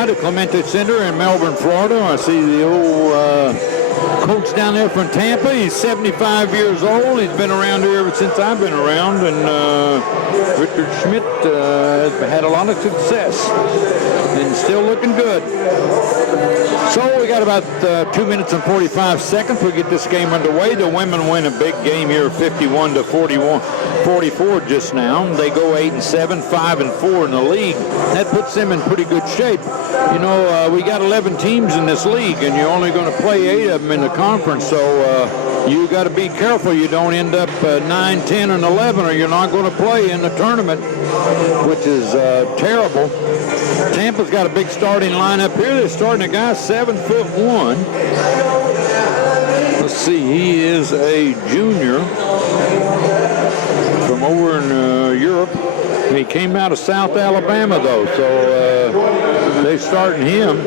by the Clemente Center in Melbourne, Florida. I see the old coach down there from Tampa. He's 75 years old. He's been around here ever since I've been around, and Richard Schmidt has had a lot of success and still looking good. So we got about 2 minutes and 45 seconds. We get this game underway. The women win a big game here, 51-44 just now. They go 8-7, 5-4 in the league. That puts them in pretty good shape. You know, we got 11 teams in this league, and you're only going to play 8 of them in the conference. So you got to be careful you don't end up 9, 10, and 11, or you're not going to play in the tournament, which is terrible. Tampa's got a big starting lineup here. They're starting a guy 7'1". Let's see, he is a junior from over in Europe. He came out of South Alabama, though, so they're starting him.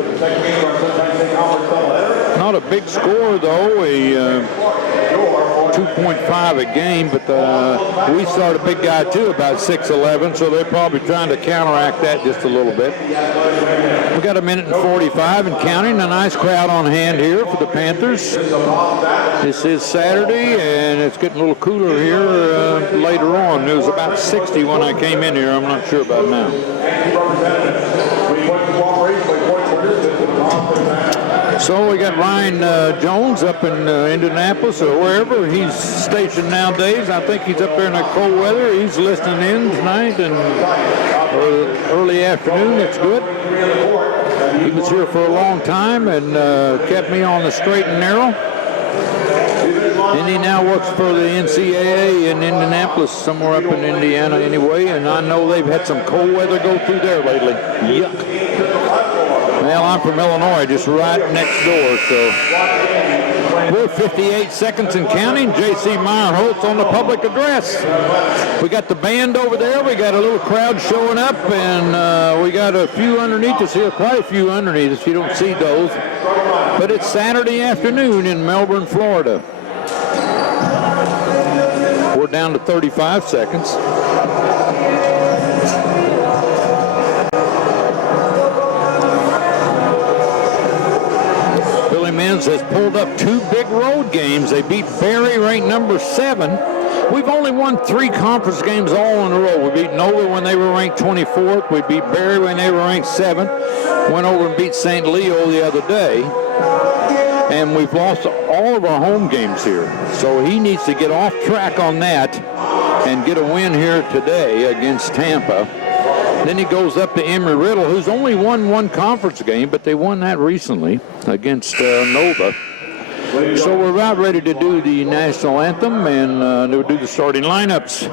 Not a big score, though. 2.5 a game, but we start a big guy too, about 6'11", so they're probably trying to counteract that just a little bit. We got 1 minute and 45 and counting. A nice crowd on hand here for the Panthers. This is Saturday, and it's getting a little cooler here later on. It was about 60 when I came in here. I'm not sure about now. So we got Ryan Jones up in Indianapolis or wherever he's stationed nowadays. I think he's up there in the cold weather. He's listening in tonight and early afternoon. That's good. He was here for a long time and kept me on the straight and narrow. And he now works for the NCAA in Indianapolis, somewhere up in Indiana anyway. And I know they've had some cold weather go through there lately. Yuck. Well, I'm from Illinois, just right next door, so we're 58 seconds and counting. J.C. Meyer-Holtz on the public address. We got the band over there. We got a little crowd showing up, and we got a few underneath us here, quite a few underneath us. You don't see those. But it's Saturday afternoon in Melbourne, Florida. We're down to 35 seconds. Men's has pulled up 2 big road games. They beat Barry, ranked number 7. We've only won 3 conference games all in a row. We beat Nova when they were ranked 24th. We beat Barry when they were ranked 7th. Went over and beat St. Leo the other day. And we've lost all of our home games here. So he needs to get off track on that and get a win here today against Tampa. Then he goes up to Embry-Riddle, who's only won 1 conference game, but they won that recently against Nova. So we're about ready to do the national anthem, and we'll do the starting lineups.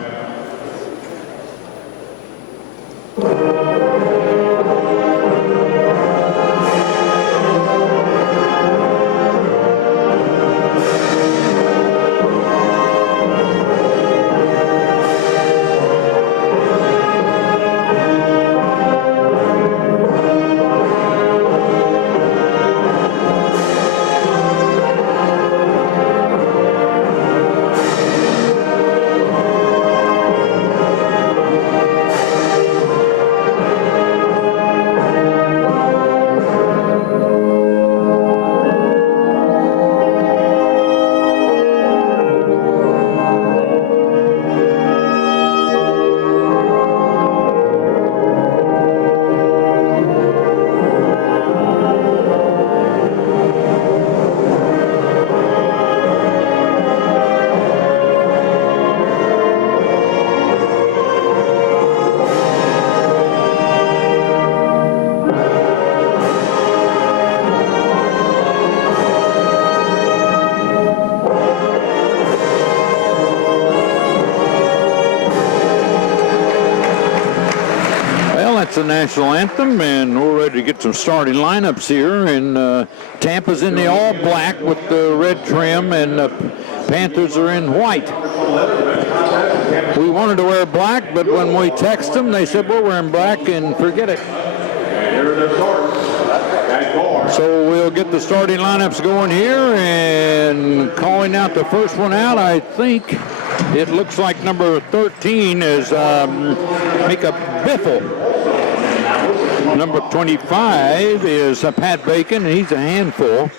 The national anthem, and we're ready to get some starting lineups here. And Tampa's in the all black with the red trim, and the Panthers are in white. We wanted to wear black, but when we text them, they said we're wearing black and forget it. So we'll get the starting lineups going here, and calling out the first one out, I think it looks like number 13 is Mika Biffle. Number 25 is Pat Bacon, and he's a handful.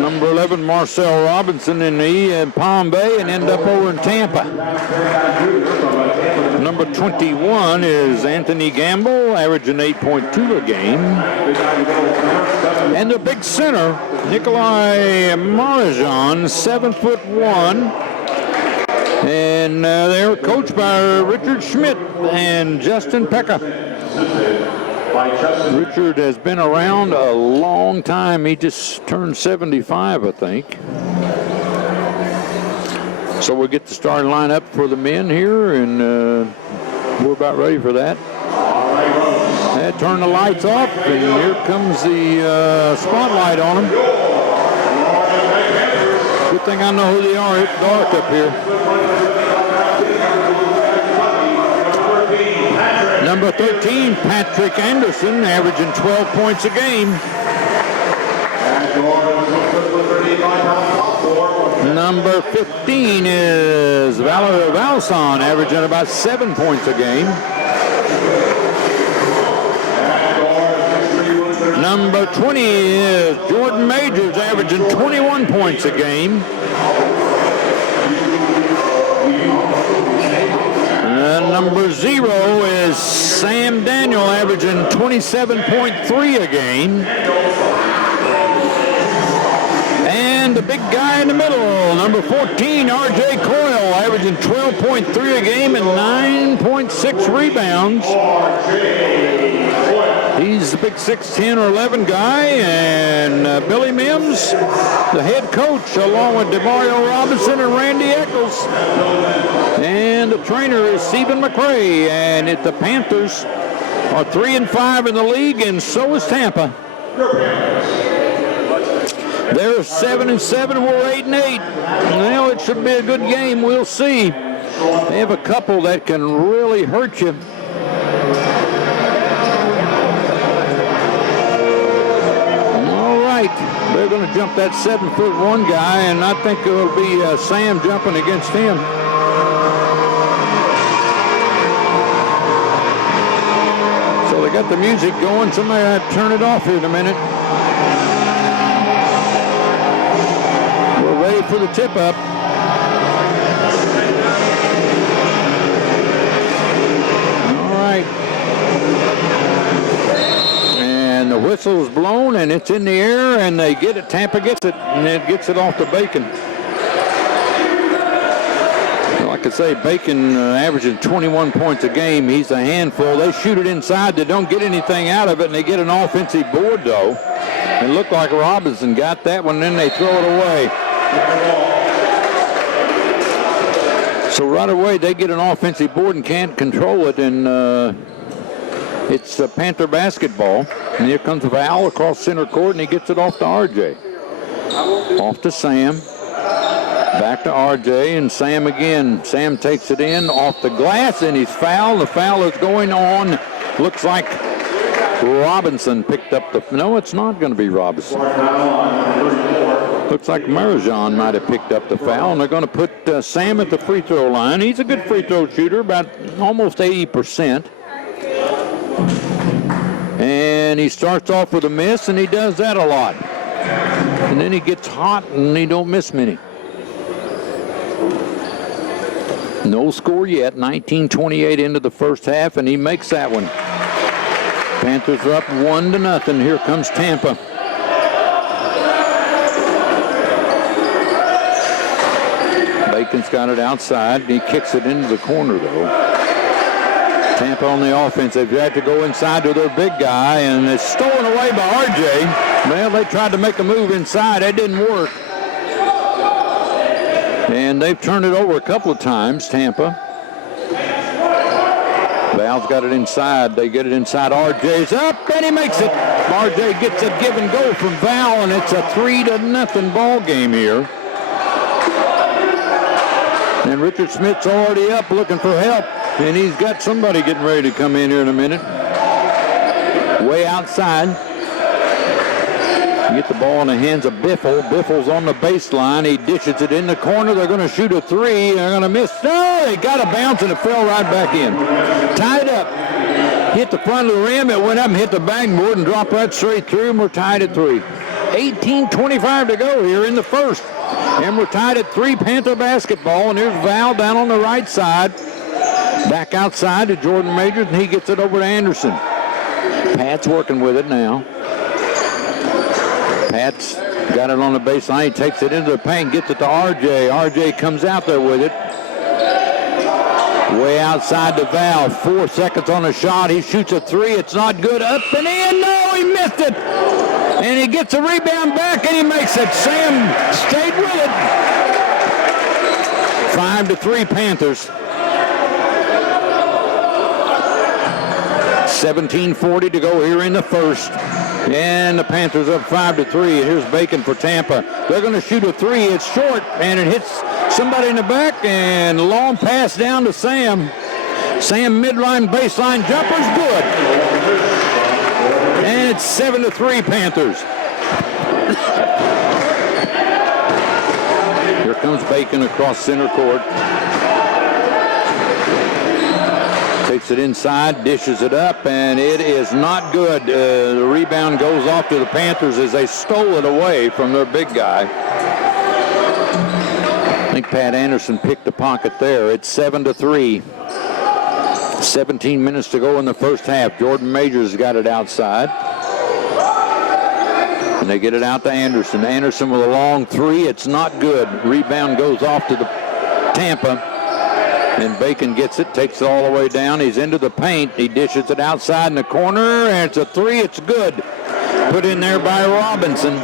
Number 11, Marcel Robinson in Palm Bay, and end up over in Tampa. Number 21 is Anthony Gamble, averaging 8.2 a game. And the big center, Nikolai Marajan, 7'1", and they're coached by Richard Schmidt and Justin Pekka. Richard has been around a long time. He just turned 75, I think. So we'll get the starting lineup for the men here, and we're about ready for that. Turn the lights off, and here comes the spotlight on them. Good thing I know who they are. It's dark up here. Number 13, Patrick Anderson, averaging 12 points a game. Number 15 is Valerie Valson, averaging about 7 points a game. Number 20 is Jordan Majors, averaging 21 points a game. Number 0 is Sam Daniel, averaging 27.3 a game. And the big guy in the middle, number 14, R.J. Coyle, averaging 12.3 a game and 9.6 rebounds. He's the big 6'10" or 11 guy. And Billy Mims, the head coach, along with DeMario Robinson and Randy Eccles. And the trainer is Stephen McRae. And the Panthers are 3-5 in the league, and so is Tampa. They're 7-7, we're 8-8. Well, it should be a good game. We'll see. They have a couple that can really hurt you. All right, they're going to jump that 7'1" guy, and I think it'll be Sam jumping against him. So they got the music going. Somebody had to turn it off here in a minute. Ready for the tip-up. All right. And the whistle's blown, and it's in the air, and they get it. Tampa gets it, and it gets it off to Bacon. Like I say, Bacon averaging 21 points a game. He's a handful. They shoot it inside. They don't get anything out of it, and they get an offensive board, though. It looked like Robinson got that one, and then they throw it away. So right away they get an offensive board and can't control it, and it's Panther basketball. And here comes Val across center court, and he gets it off to RJ. Off to Sam. Back to RJ, and Sam again. Sam takes it in off the glass, and he's fouled. The foul is going on. Looks like Robinson picked up the... No, it's not going to be Robinson. Looks like Marajan might have picked up the foul, and they're going to put Sam at the free throw line. He's a good free throw shooter, about almost 80%. And he starts off with a miss, and he does that a lot. And then he gets hot, and he don't miss many. No score yet, 19-28 into the first half, and he makes that one. Panthers are up 1-0. Here comes Tampa. Bacon's got it outside. He kicks it into the corner, though. Tampa on the offense. They've had to go inside to their big guy, and it's stolen away by RJ. Well, they tried to make a move inside. That didn't work. And they've turned it over a couple of times, Tampa. Val's got it inside. They get it inside. RJ's up, and he makes it. RJ gets a give and go from Val, and it's a 3-0 ball game here. And Richard Smith's already up looking for help, and he's got somebody getting ready to come in here in a minute. Way outside. Get the ball in the hands of Biffle. Biffle's on the baseline. He dishes it in the corner. They're going to shoot a three. They're going to miss. No, they got a bounce, and it fell right back in. Tied up. Hit the front of the rim. It went up and hit the backboard and dropped right straight through, and we're tied at 3. 18:25 to go here in the first. And we're tied at 3, Panther basketball. And here's Val down on the right side. Back outside to Jordan Majors, and he gets it over to Anderson. Pat's working with it now. Pat's got it on the baseline. He takes it into the paint, gets it to RJ. RJ comes out there with it. Way outside the Val. 4 seconds on the shot. He shoots a three. It's not good. Up and in. No, he missed it. And he gets a rebound back, and he makes it. Sam stayed with it. 5-3 Panthers. 17:40 to go here in the first. And the Panthers up 5-3. Here's Bacon for Tampa. They're going to shoot a three. It's short, and it hits somebody in the back, and long pass down to Sam. Sam midline baseline jumper's good. And it's 7-3 Panthers. Here comes Bacon across center court. Takes it inside, dishes it up, and it is not good. The rebound goes off to the Panthers as they stole it away from their big guy. I think Pat Anderson picked the pocket there. It's 7-3. 17 minutes to go in the first half. Jordan Majors got it outside. And they get it out to Anderson. Anderson with a long three. It's not good. Rebound goes off to the Tampa. And Bacon gets it, takes it all the way down. He's into the paint. He dishes it outside in the corner, and it's a three. It's good. Put in there by Robinson.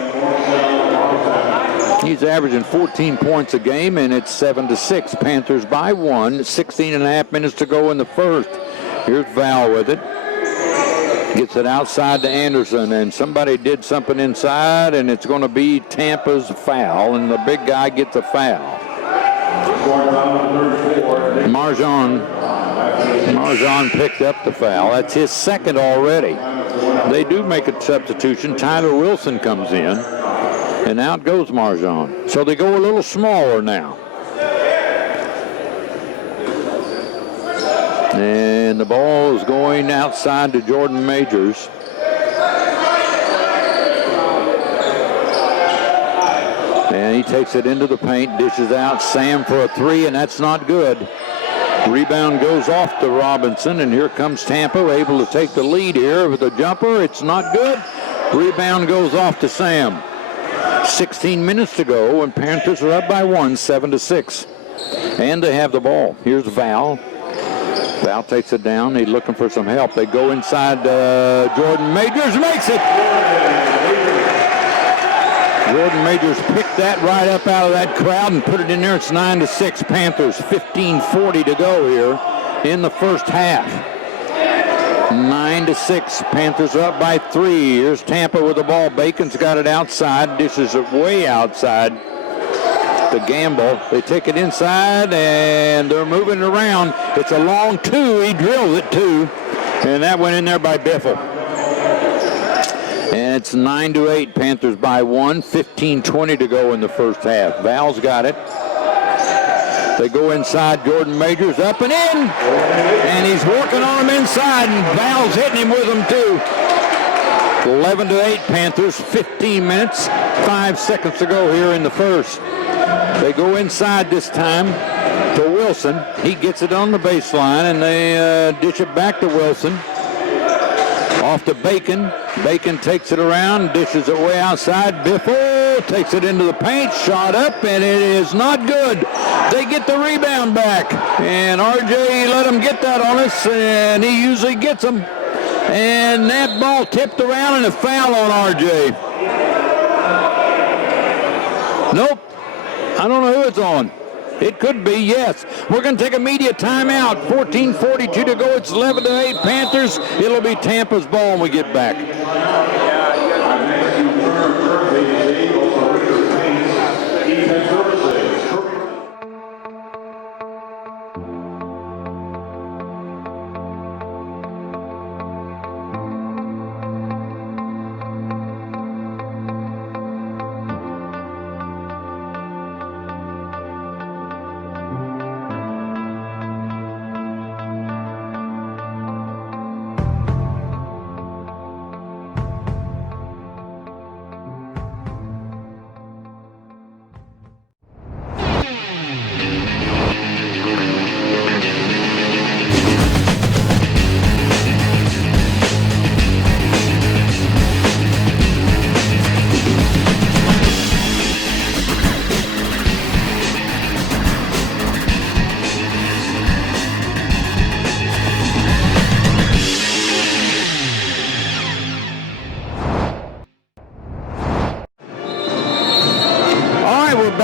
He's averaging 14 points a game, and it's 7-6. Panthers by 1. 16.5 minutes to go in the first. Here's Val with it. Gets it outside to Anderson, and somebody did something inside, and it's going to be Tampa's foul, and the big guy gets a foul. Marjan picked up the foul. That's his second already. They do make a substitution. Tyler Wilson comes in, and out goes Marjan. So they go a little smaller now. And the ball is going outside to Jordan Majors. And he takes it into the paint, dishes out Sam for a three, and that's not good. Rebound goes off to Robinson, and here comes Tampa, able to take the lead here with a jumper. It's not good. Rebound goes off to Sam. 16 minutes to go, and Panthers are up by 1, 7-6. And they have the ball. Here's Val. Val takes it down. He's looking for some help. They go inside. Jordan Majors makes it. Jordan Majors picked that right up out of that crowd and put it in there. It's 9-6 Panthers. 15:40 to go here in the first half. 9-6. Panthers are up by 3. Here's Tampa with the ball. Bacon's got it outside. Dishes it way outside. The gamble. They take it inside, and they're moving around. It's a long two. He drills it, too. And that went in there by Biffle. And it's 9-8. Panthers by 1. 15:20 to go in the first half. Val's got it. They go inside. Jordan Majors up and in. And he's working on him inside, and Val's hitting him with them, too. 11-8 Panthers. 15 minutes. 5 seconds to go here in the first. They go inside this time to Wilson. He gets it on the baseline, and they dish it back to Wilson. Off to Bacon. Bacon takes it around, dishes it way outside. Biffle takes it into the paint, shot up, and it is not good. They get the rebound back, and RJ let him get that on us, and he usually gets them. And that ball tipped around, and a foul on RJ. Nope. I don't know who it's on. It could be, yes. We're going to take a media timeout. 14:42 to go. It's 11-8 Panthers. It'll be Tampa's ball when we get back.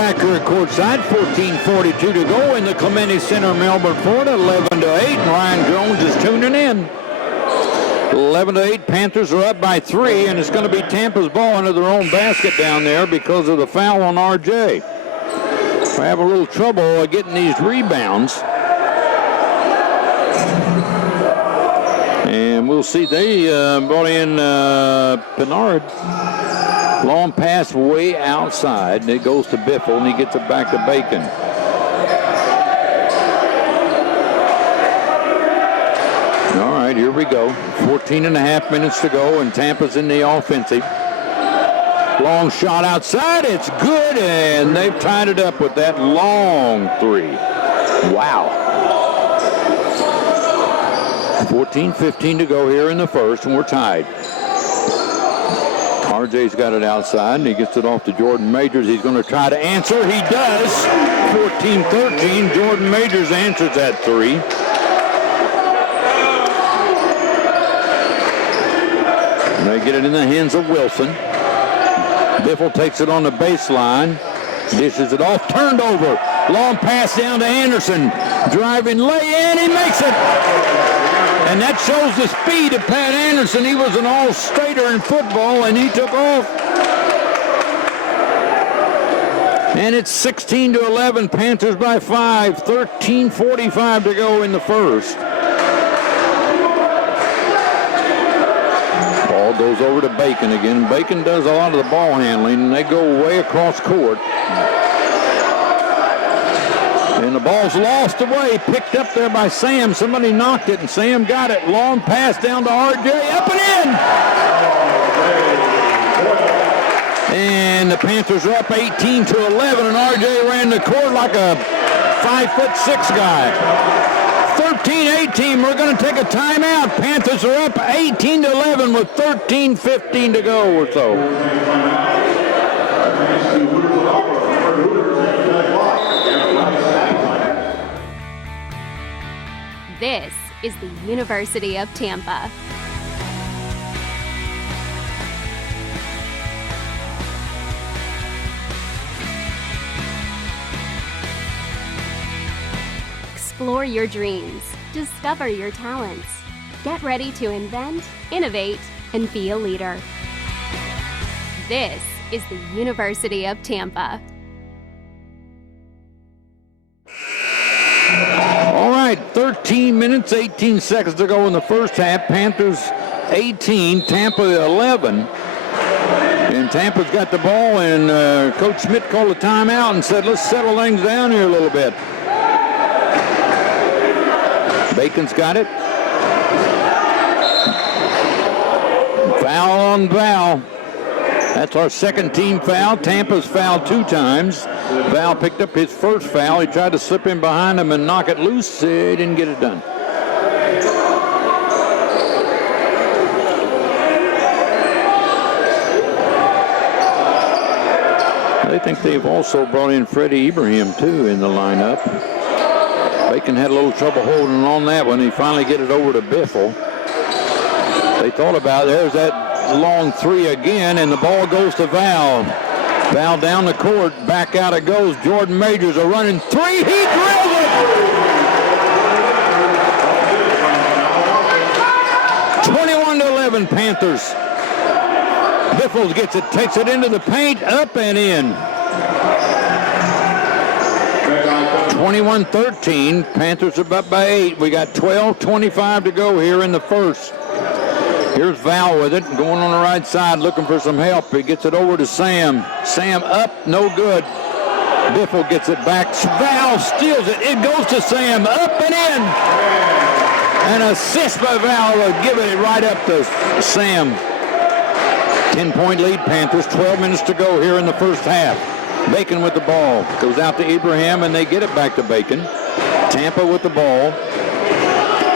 back here at courtside. 14:42 to go in the Clemente Center, Melbourne, Florida. 11-8. Ryan Jones is tuning in. 11-8. Panthers are up by 3, and it's going to be Tampa's ball into their own basket down there because of the foul on RJ. We have a little trouble getting these rebounds. And we'll see. They brought in Pinard. Long pass way outside, and it goes to Biffle, and he gets it back to Bacon. All right, here we go. 14.5 minutes to go, and Tampa's in the offensive. Long shot outside. It's good, and they've tied it up with that long three. Wow. 14:15 to go here in the first, and we're tied. RJ's got it outside, and he gets it off to Jordan Majors. He's going to try to answer. He does. 14-13. Jordan Majors answers that three. And they get it in the hands of Wilson. Biffle takes it on the baseline. Dishes it off. Turned over. Long pass down to Anderson. Driving lay-in. He makes it. And that shows the speed of Pat Anderson. He was an all-stater in football, and he took off. And it's 16-11. Panthers by 5. 13:45 to go in the first. Ball goes over to Bacon again. Bacon does a lot of the ball handling, and they go way across court. And the ball's lost away, picked up there by Sam. Somebody knocked it, and Sam got it. Long pass down to RJ, up and in! And the Panthers are up 18-11, and RJ ran the court like a 5'6" guy. 13-18, we're going to take a timeout. Panthers are up 18-11 with 13:15 to go or so. This is the University of Tampa. Explore your dreams. Discover your talents. Get ready to invent, innovate, and be a leader. This is the University of Tampa. All right, 13 minutes, 18 seconds to go in the first half. Panthers 18, Tampa 11. And Tampa's got the ball, and Coach Schmidt called a timeout and said, let's settle things down here a little bit. Bacon's got it. Foul on Val. That's our second team foul. Tampa's fouled 2 times. Val picked up his first foul. He tried to slip in behind him and knock it loose. He didn't get it done. They think they've also brought in Freddie Ibrahim, too, in the lineup. Bacon had a little trouble holding on that one. He finally get it over to Biffle. They thought about it. There's that long three again, and the ball goes to Val. Val down the court, back out it goes. Jordan Majors a running three. He drills it! 21-11 Panthers. Biffle gets it, takes it into the paint, up and in. 21-13. Panthers are up by 8. We got 12:25 to go here in the first. Here's Val with it, going on the right side, looking for some help. He gets it over to Sam. Sam up, no good. Biffle gets it back. Val steals it. It goes to Sam, up and in. An assist by Val, giving it right up to Sam. 10-point lead, Panthers. 12 minutes to go here in the first half. Bacon with the ball. Goes out to Ibrahim, and they get it back to Bacon. Tampa with the ball.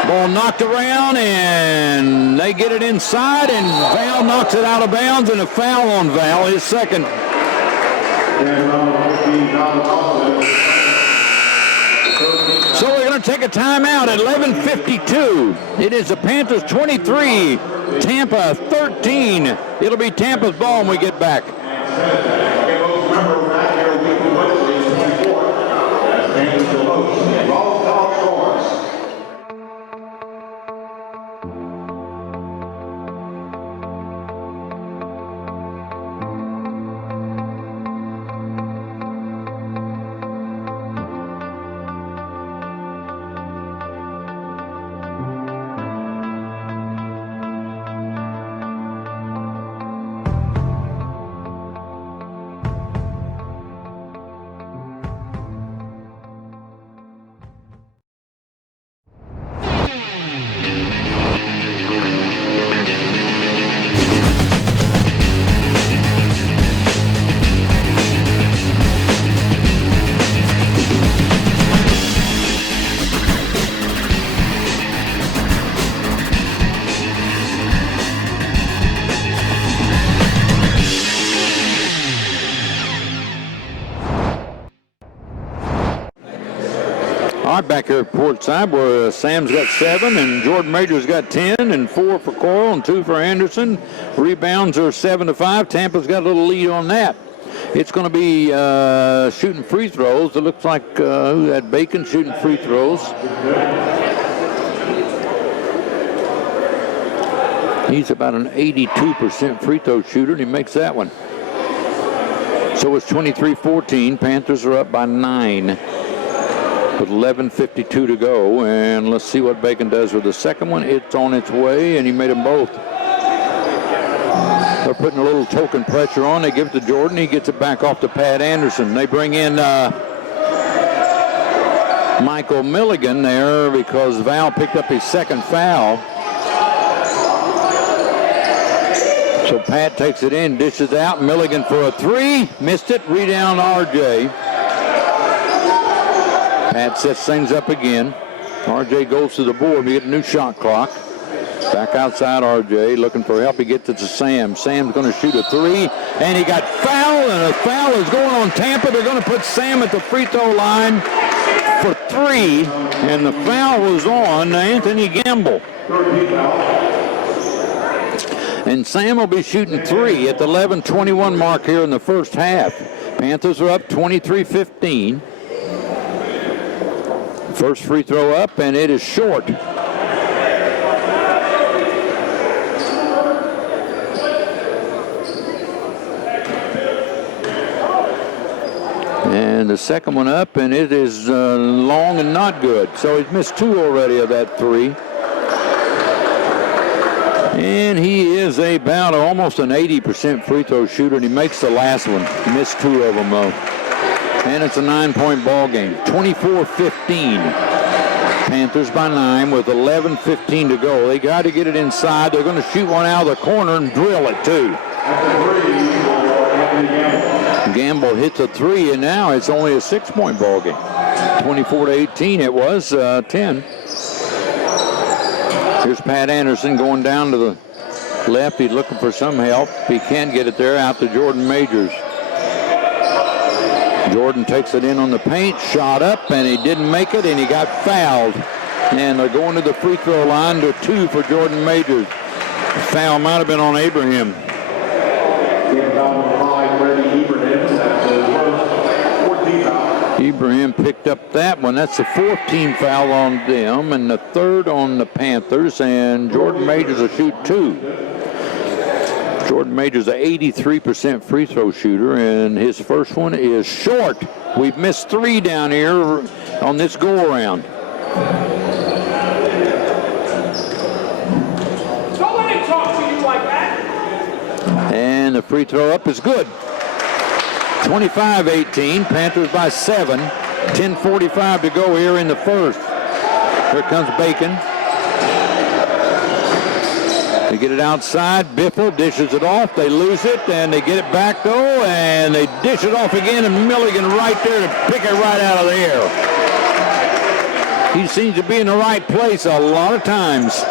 Ball knocked around, and they get it inside, and Val knocks it out of bounds, and a foul on Val, his second. So we're going to take a timeout at 11:52. It is the Panthers 23, Tampa 13. It'll be Tampa's ball when we get back. right back here at port side where Sam's got 7 and Jordan Major's got 10 and 4 for Coyle and 2 for Anderson. Rebounds are 7-5. Tampa's got a little lead on that. It's going to be shooting free throws. It looks like who had Bacon shooting free throws. He's about an 82% free throw shooter, and he makes that one. So it's 23-14. Panthers are up by 9 with 11:52 to go. And let's see what Bacon does with the second one. It's on its way, and he made them both. They're putting a little token pressure on. They give it to Jordan. He gets it back off to Pat Anderson. They bring in Michael Milligan there because Val picked up his second foul. So Pat takes it in, dishes out. Milligan for a 3. Missed it. Rebound RJ. Pat sets things up again. RJ goes to the board. We get a new shot clock. Back outside RJ, looking for help. He gets it to Sam. Sam's going to shoot a 3, and he got fouled, and a foul is going on Tampa. They're going to put Sam at the free throw line for 3, and the foul was on Anthony Gamble. And Sam will be shooting 3 at the 11:21 mark here in the first half. Panthers are up 23-15. First free throw up, and it is short. And the second one up, and it is long and not good. So he's missed 2 already of that 3. And he is about almost an 80% free throw shooter, and he makes the last one. He missed 2 of them, though. And it's a 9-point ball game. 24-15. Panthers by 9 with 11:15 to go. They got to get it inside. They're going to shoot one out of the corner and drill it, too. Gamble hits a 3, and now it's only a 6-point ball game. 24-18. It was 10. Here's Pat Anderson going down to the left. He's looking for some help. He can't get it there. Out to Jordan Majors. Jordan takes it in on the paint. Shot up, and he didn't make it, and he got fouled. And they're going to the free throw line to 2 for Jordan Majors. The foul might have been on Abraham. Ibrahim picked up that one. That's the 14th foul on them and the 3rd on the Panthers, and Jordan Majors will shoot 2. Jordan Majors an 83% free throw shooter, and his first one is short. We've missed 3 down here on this go-around. Don't let him talk to you like that. And the free throw up is good. 25-18, Panthers by 7. 10:45 to go here in the first. Here comes Bacon. They get it outside. Biffle dishes it off. They lose it, and they get it back, though, and they dish it off again, and Milligan right there to pick it right out of the air. He seems to be in the right place a lot of times,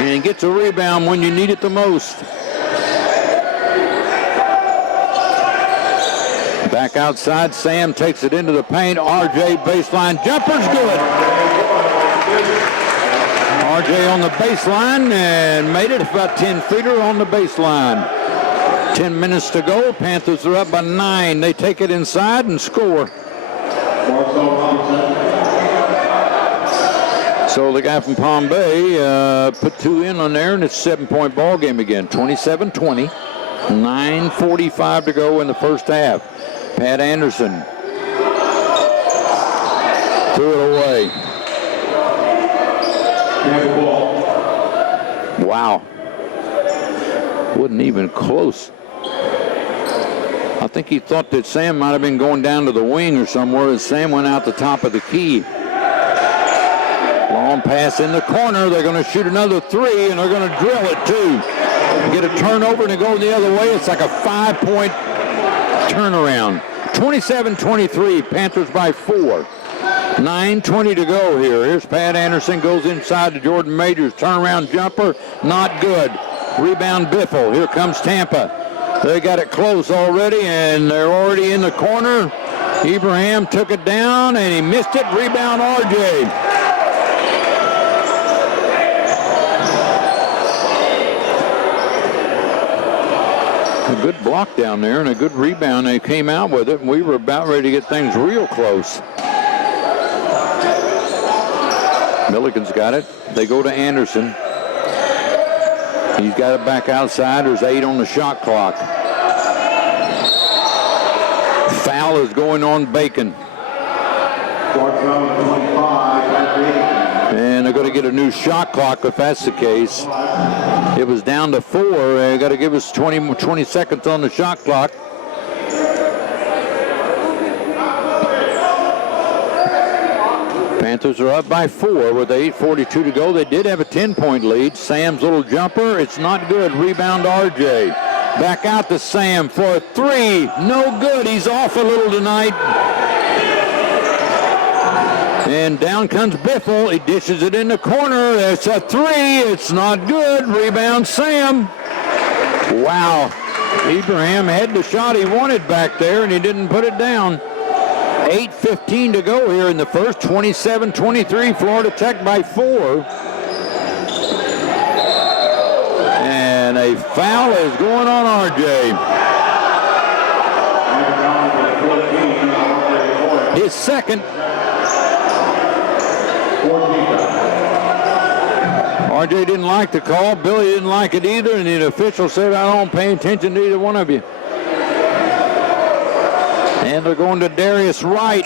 and gets a rebound when you need it the most. Back outside, Sam takes it into the paint. RJ baseline jumper's good. RJ on the baseline and made it about 10-feeter on the baseline. 10 minutes to go. Panthers are up by 9. They take it inside and score. So the guy from Palm Bay put 2 in on there, and it's a 7-point ball game again. 27-20. 9:45 to go in the first half. Pat Anderson threw it away. Wow. Wasn't even close. I think he thought that Sam might have been going down to the wing or somewhere, and Sam went out the top of the key. Long pass in the corner. They're going to shoot another 3, and they're going to drill it, too. Get a turnover and go the other way. It's like a 5-point turnaround. 27-23, Panthers by 4. 9:20 to go here. Here's Pat Anderson, goes inside to Jordan Majors. Turnaround jumper, not good. Rebound Biffle. Here comes Tampa. They got it close already, and they're already in the corner. Ibrahim took it down, and he missed it. Rebound, RJ. A good block down there and a good rebound. They came out with it, and we were about ready to get things real close. Milligan's got it. They go to Anderson. He's got it back outside. There's 8 on the shot clock. Foul is going on Bacon. And they're going to get a new shot clock if that's the case. It was down to 4. They got to give us 20 seconds on the shot clock. Panthers are up by 4 with 8:42 to go. They did have a 10-point lead. Sam's little jumper, it's not good. Rebound RJ. Back out to Sam for a 3. No good. He's off a little tonight. And down comes Biffle. He dishes it in the corner. That's a 3. It's not good. Rebound Sam. Wow. Ibrahim had the shot he wanted back there, and he didn't put it down. 8:15 to go here in the first. 27-23. Florida Tech by 4. And a foul is going on RJ. His second. RJ didn't like the call. Billy didn't like it either, and the official said, I don't pay attention to either one of you. And they're going to Darius Wright.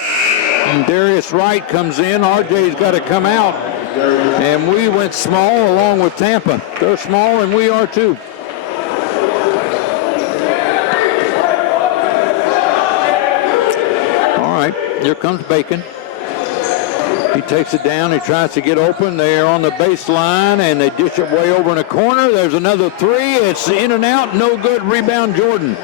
And Darius Wright comes in. RJ's got to come out. And we went small along with Tampa. They're small, and we are too. All right, here comes Bacon. He takes it down. He tries to get open. They're on the baseline, and they dish it way over in the corner. There's another 3. It's in and out. No good. Rebound Jordan.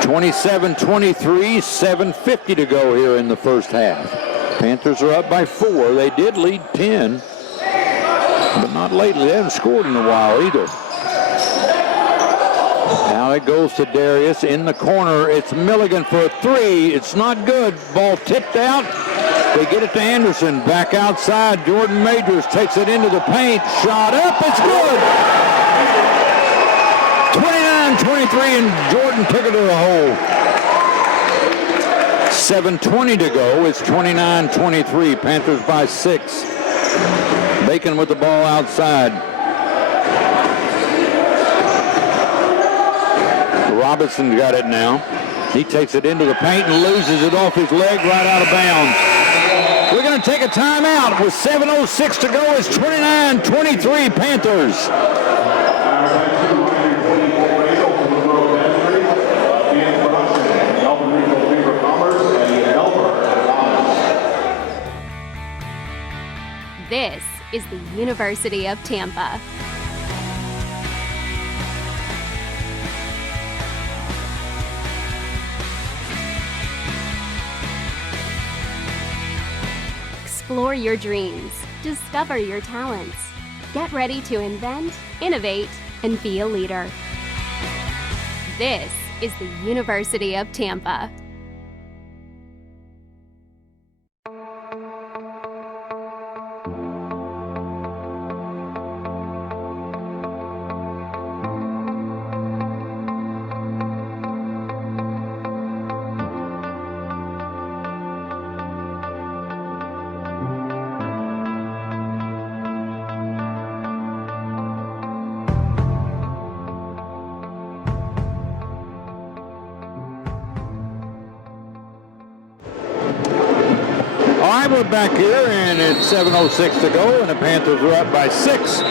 27-23, 7:50 to go here in the first half. Panthers are up by 4. They did lead 10, but not lately. They haven't scored in a while either. Now it goes to Darius in the corner. It's Milligan for a 3. It's not good. Ball tipped out. They get it to Anderson. Back outside. Jordan Majors takes it into the paint. Shot up. It's good. 29-23, and Jordan took it to the hole. 7:20 to go. It's 29-23. Panthers by 6. Bacon with the ball outside. Robinson's got it now. He takes it into the paint and loses it off his leg right out of bounds. We're going to take a timeout with 7:06 to go. It's 29-23 Panthers. This is the University of Tampa. Explore your dreams. Discover your talents. Get ready to invent, innovate, and be a leader. This is the University of Tampa. We're back here, and it's 7:06 to go, and the Panthers are up by 6.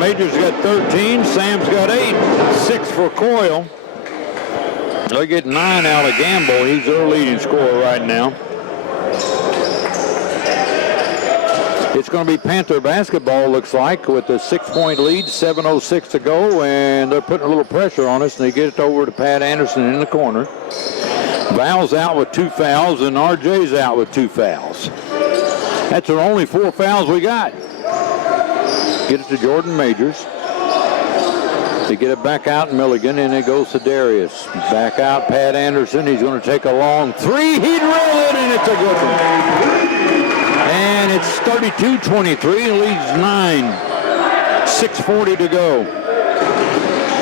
Major's got 13. Sam's got 8. 6 for Coyle. They'll get 9 out of Gamble. He's their leading scorer right now. It's going to be Panther basketball, looks like, with a 6-point lead, 7:06 to go, and they're putting a little pressure on us, and they get it over to Pat Anderson in the corner. Val's out with 2 fouls, and RJ's out with 2 fouls. That's our only 4 fouls we got. Get it to Jordan Majors. They get it back out, Milligan, and it goes to Darius. Back out, Pat Anderson. He's going to take a long three. He drilled it, and it's a good one. And it's 32-23, leads 9. 6:40 to go.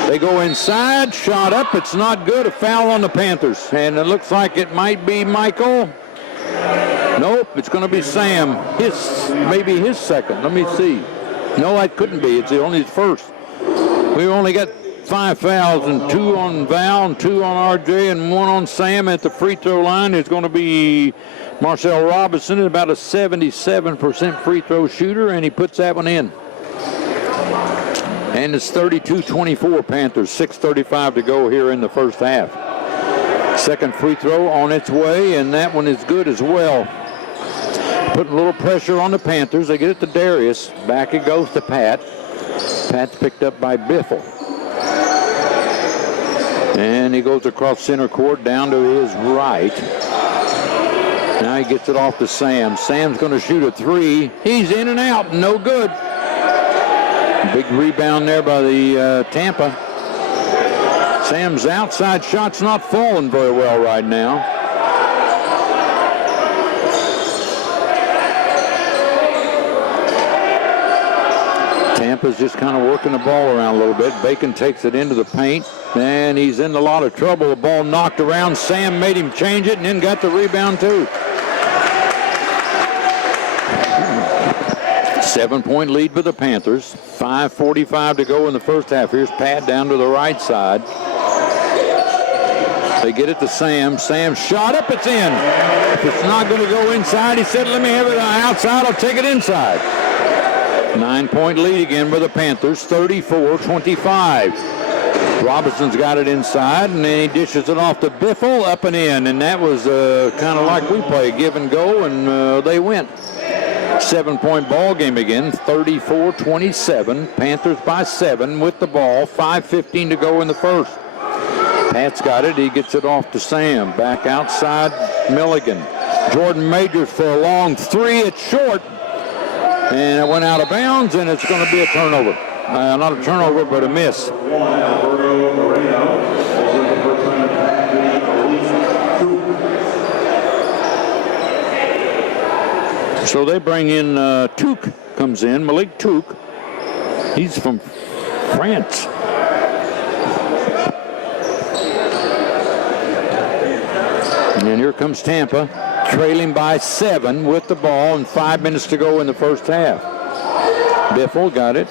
They go inside, shot up. It's not good. A foul on the Panthers. And it looks like it might be Michael. Nope, it's going to be Sam. Maybe his second. Let me see. No, that couldn't be. It's only his first. We've only got 5 fouls, and 2 on Val, and 2 on RJ, and 1 on Sam at the free throw line. It's going to be Marcel Robinson, about a 77% free throw shooter, and he puts that one in. And it's 32-24 Panthers, 6:35 to go here in the first half. Second free throw on its way, and that one is good as well. Putting a little pressure on the Panthers. They get it to Darius. Back it goes to Pat. Pat's picked up by Biffle. And he goes across center court down to his right. Now he gets it off to Sam. Sam's going to shoot a three. He's in and out. No good. Big rebound there by the Tampa. Sam's outside shot's not falling very well right now. Tampa's just kind of working the ball around a little bit. Bacon takes it into the paint, and he's in a lot of trouble. The ball knocked around. Sam made him change it and then got the rebound too. 7-point lead for the Panthers. 5:45 to go in the first half. Here's Pat down to the right side. They get it to Sam. Sam shot up. It's in. If it's not going to go inside, he said, let me have it outside. I'll take it inside. 9-point lead again for the Panthers. 34-25. Robinson's got it inside, and then he dishes it off to Biffle, up and in. And that was kind of like we play, give and go, and they went. 7-point ball game again, 34-27. Panthers by 7 with the ball. 5:15 to go in the first. Pat's got it. He gets it off to Sam. Back outside, Milligan. Jordan Majors for a long three. It's short. And it went out of bounds, and it's going to be a turnover. Not a turnover, but a miss. So they bring in Touk, comes in, Malik Touk. He's from France. And then here comes Tampa, trailing by 7 with the ball and 5 minutes to go in the first half. Biffle got it.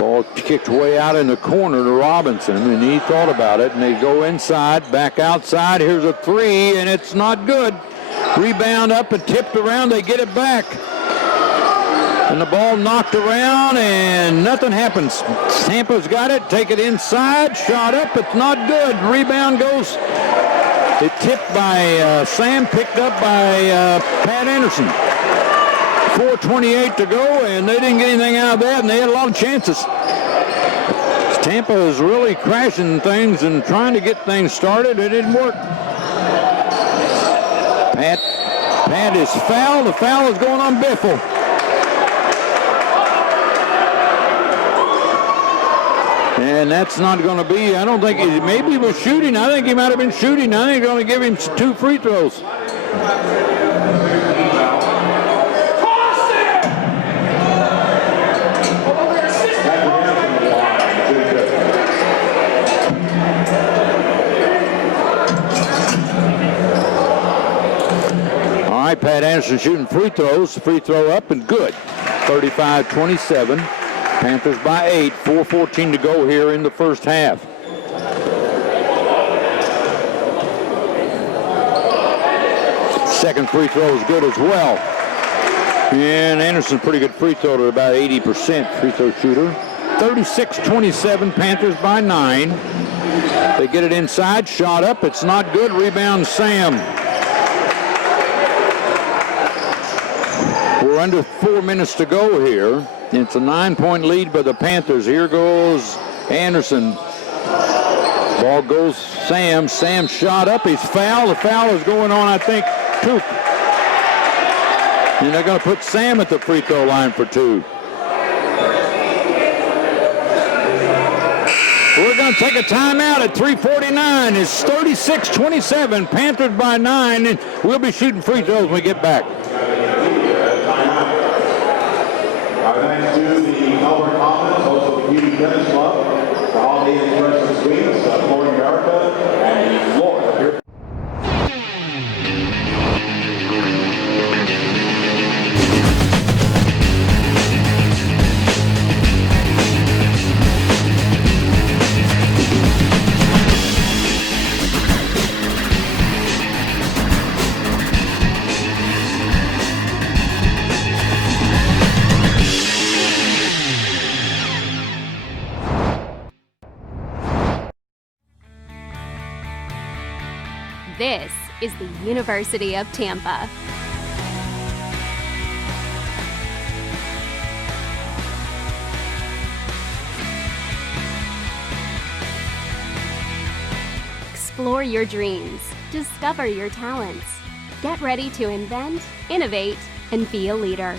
Ball kicked way out in the corner to Robinson, and he thought about it, and they go inside, back outside. Here's a three, and it's not good. Rebound up and tipped around. They get it back. And the ball knocked around, and nothing happens. Tampa's got it. Take it inside. Shot up. It's not good. Rebound goes. It tipped by Sam, picked up by Pat Anderson. 4:28 to go, and they didn't get anything out of that, and they had a lot of chances. Tampa is really crashing things and trying to get things started. It didn't work. Pat is fouled. The foul is going on Biffle. And that's not going to be, I don't think, maybe he was shooting. I think he might have been shooting. I think they're going to give him 2 free throws. All right, Pat Anderson shooting free throws. Free throw up and good. 35-27. Panthers by 8, 4:14 to go here in the first half. Second free throw is good as well. And Anderson's pretty good free throw, to about 80% free throw shooter. 36-27, Panthers by 9. They get it inside, shot up, it's not good. Rebound Sam. We're under 4 minutes to go here. It's a 9-point lead by the Panthers. Here goes Anderson. Ball goes Sam. Sam shot up. He's fouled. The foul is going on, I think, Touk. And they're going to put Sam at the free throw line for 2. going to take a timeout at 3:49. It's 36-27. Panthers by 9, and we'll be shooting free throws when we get back. Our thanks to the Melbourne Commons, also the Beauty Tennis Club, the Holiday Interesting Suites, Flooring America, and the Florida here. This is the University of Tampa. Explore your dreams. Discover your talents. Get ready to invent, innovate, and be a leader.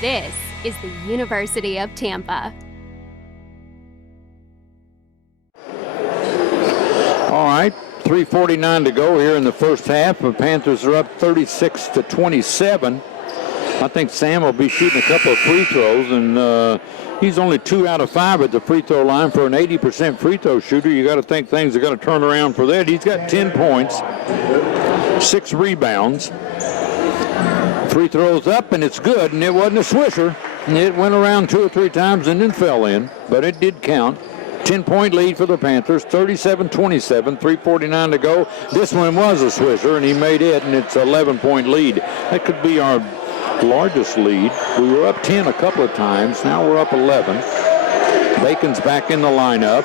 This is the University of Tampa. All right, 3:49 to go here in the first half. The Panthers are up 36-27. I think Sam will be shooting a couple of free throws, and he's only 2 out of 5 at the free throw line. For an 80% free throw shooter, you got to think things are going to turn around for that. He's got 10 points, 6 rebounds. Free throws up, and it's good, and it wasn't a swisher. It went around 2 or 3 times and then fell in, but it did count. 10-point lead for the Panthers, 37-27, 3:49 to go. This one was a swisher, and he made it, and it's an 11-point lead. That could be our largest lead. We were up 10 a couple of times. Now we're up 11. Bacon's back in the lineup.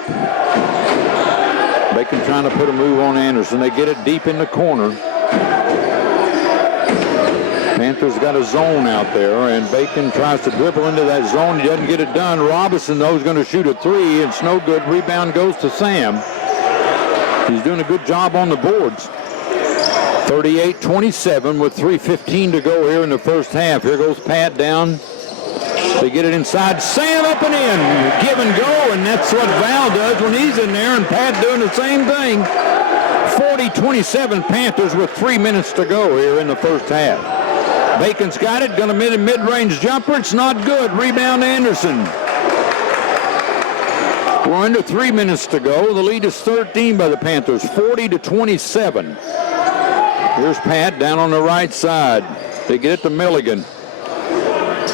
Bacon trying to put a move on Anderson. They get it deep in the corner. Panthers got a zone out there, and Bacon tries to dribble into that zone. He doesn't get it done. Robinson, though, is going to shoot a 3. It's no good. Rebound goes to Sam. He's doing a good job on the boards. 38-27 with 3:15 to go here in the first half. Here goes Pat down. They get it inside. Sam up and in. Give and go, and that's what Val does when he's in there, and Pat doing the same thing. 40-27 Panthers with 3 minutes to go here in the first half. Bacon's got it, going to mid-range jumper. It's not good. Rebound Anderson. We're under 3 minutes to go. The lead is 13 by the Panthers, 40-27. Here's Pat down on the right side. They get it to Milligan.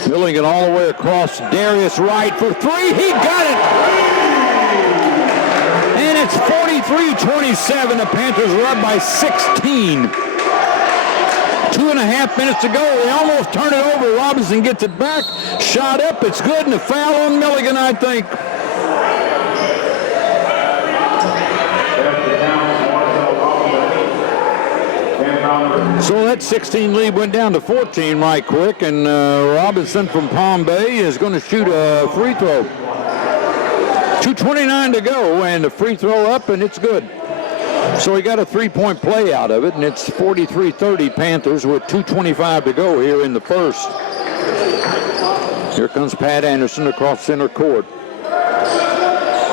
Milligan all the way across. Darius Wright for 3. He got it! And it's 43-27. The Panthers are up by 16. 2.5 minutes to go. They almost turn it over. Robinson gets it back. Shot up. It's good. And a foul on Milligan, I think. So that 16 lead went down to 14 right quick. And Robinson from Palm Bay is going to shoot a free throw. 2:29 to go. And the free throw up, and it's good. So he got a 3-point play out of it, and it's 43-30 Panthers with 2:25 to go here in the first. Here comes Pat Anderson across center court.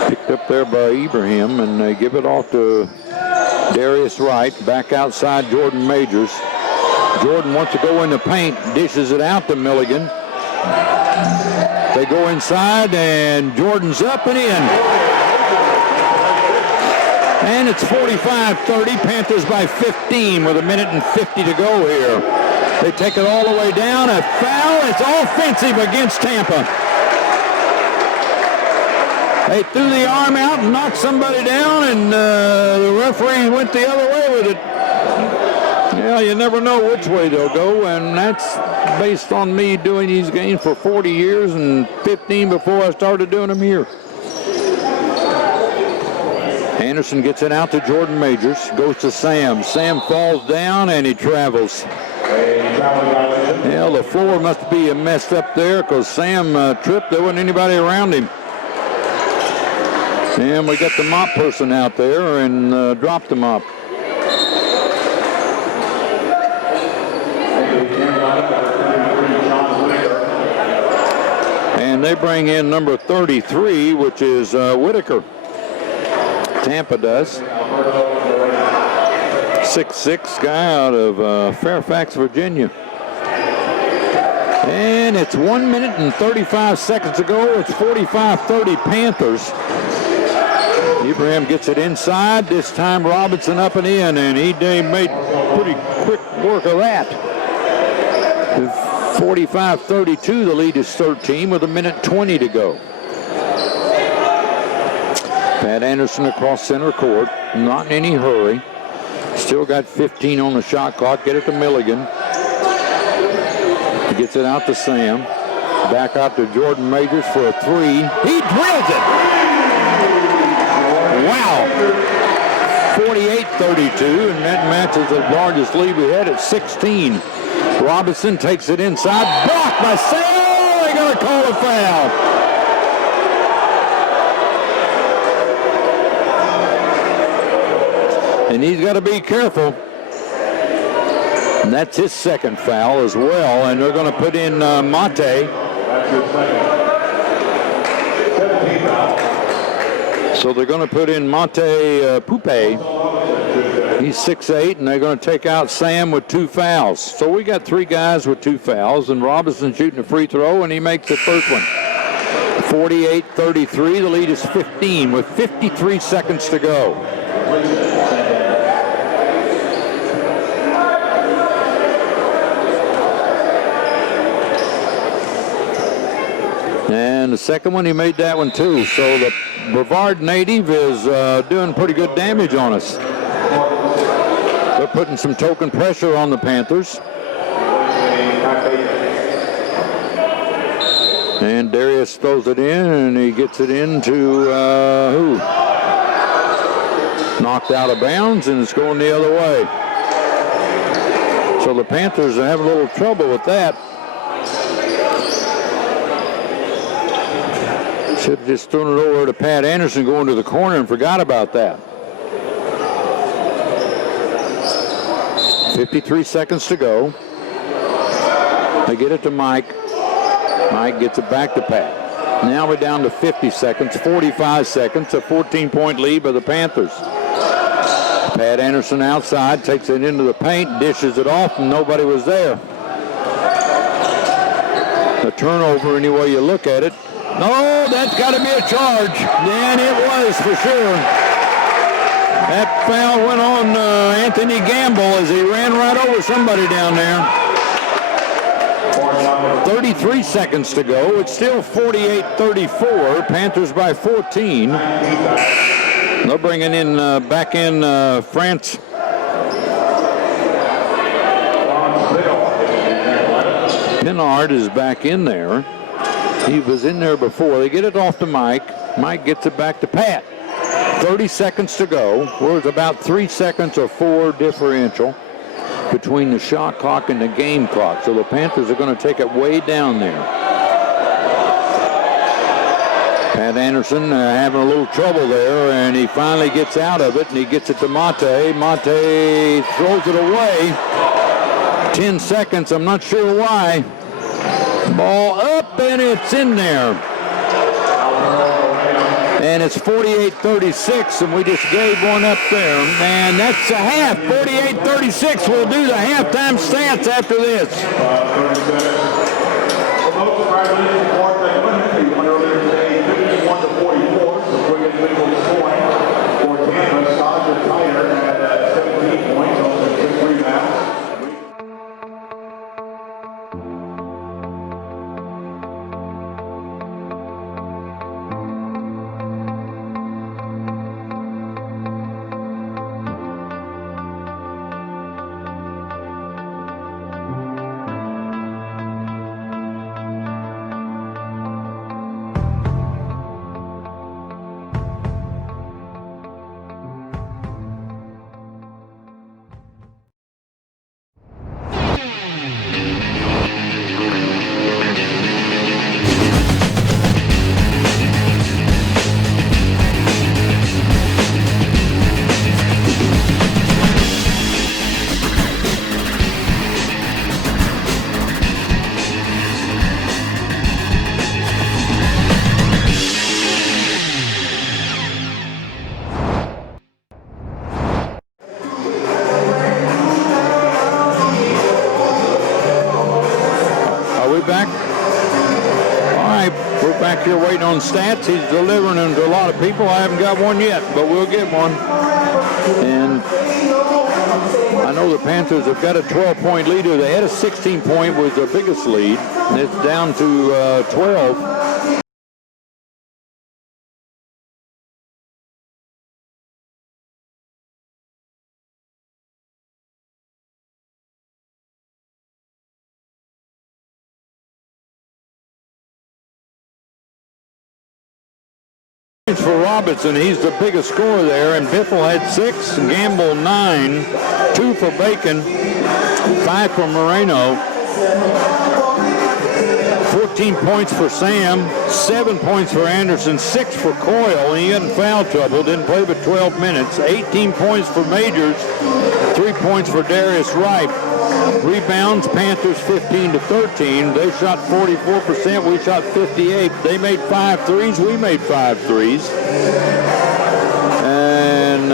Picked up there by Ibrahim, and they give it off to Darius Wright. Back outside Jordan Majors. Jordan wants to go in the paint, dishes it out to Milligan. They go inside, and Jordan's up and in. And it's 45-30, Panthers by 15 with 1:50 to go here. They take it all the way down. A foul. It's offensive against Tampa. They threw the arm out and knocked somebody down, and the referee went the other way with it. Yeah, you never know which way they'll go, and that's based on me doing these games for 40 years and 15 before I started doing them here. Anderson gets it out to Jordan Majors. Goes to Sam. Sam falls down, and he travels. Yeah, the floor must be messed up there because Sam tripped. There wasn't anybody around him. And we got the mop person out there and dropped the mop. And they bring in number 33, which is Whitaker. Tampa does. 6'6" guy out of Fairfax, Virginia. And it's 1 minute and 35 seconds to go. It's 45-30 Panthers. Ibrahim gets it inside. This time Robinson up and in, and he made pretty quick work of that. 45-32, the lead is 13 with 1:20 to go. Pat Anderson across center court, not in any hurry. Still got 15 on the shot clock. Get it to Milligan. He gets it out to Sam. Back out to Jordan Majors for a three. He drills it. Wow. 48-32, and that matches the largest lead we had at 16. Robinson takes it inside. Blocked by Sam. Oh, they're going to call a foul. And he's got to be careful. And that's his second foul as well. And they're going to put in Mate. So they're going to put in Mate Poupe. He's 6'8", and they're going to take out Sam with 2 fouls. So we got 3 guys with 2 fouls, and Robinson shooting a free throw, and he makes the first one. 48-33, the lead is 15 with 53 seconds to go. And the second one, he made that one too. So the Brevard native is doing pretty good damage on us. They're putting some token pressure on the Panthers. And Darius throws it in, and he gets it into who? Knocked out of bounds, and it's going the other way. So the Panthers are having a little trouble with that. Should have just thrown it over to Pat Anderson going to the corner and forgot about that. 53 seconds to go. They get it to Mike. Mike gets it back to Pat. Now we're down to 50 seconds, 45 seconds, a 14-point lead by the Panthers. Pat Anderson outside, takes it into the paint, dishes it off, and nobody was there. A turnover any way you look at it. Oh, that's got to be a charge. And it was for sure. That foul went on Anthony Gamble as he ran right over somebody down there. 33 seconds to go. It's still 48-34. Panthers by 14. They're bringing in back in France. Pinard is back in there. He was in there before. They get it off to Mike. Mike gets it back to Pat. 30 seconds to go. There's about 3 seconds or 4 differential between the shot clock and the game clock. So the Panthers are going to take it way down there. Pat Anderson having a little trouble there, and he finally gets out of it, and he gets it to Mate. Mate throws it away. 10 seconds. I'm not sure why. Ball up, and it's in there. And it's 48-36, and we just gave one up there. And that's a half. 48-36. We'll do the halftime stats after this. back here waiting on stats. He's delivering them to a lot of people. I haven't got one yet, but we'll get one. And I know the Panthers have got a 12-point lead. They had a 16-point, was their biggest lead, and it's down to 12. For Robinson, he's the biggest scorer there, and Biffle had 6, Gamble 9, 2 for Bacon, 5 for Moreno, 14 points for Sam, 7 points for Anderson, 6 for Coyle, and he got in foul trouble, didn't play but 12 minutes, 18 points for Majors, 3 points for Darius Wright. Rebounds, Panthers 15-13. They shot 44%. We shot 58%. They made 5 threes. We made 5 threes. And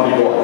24th.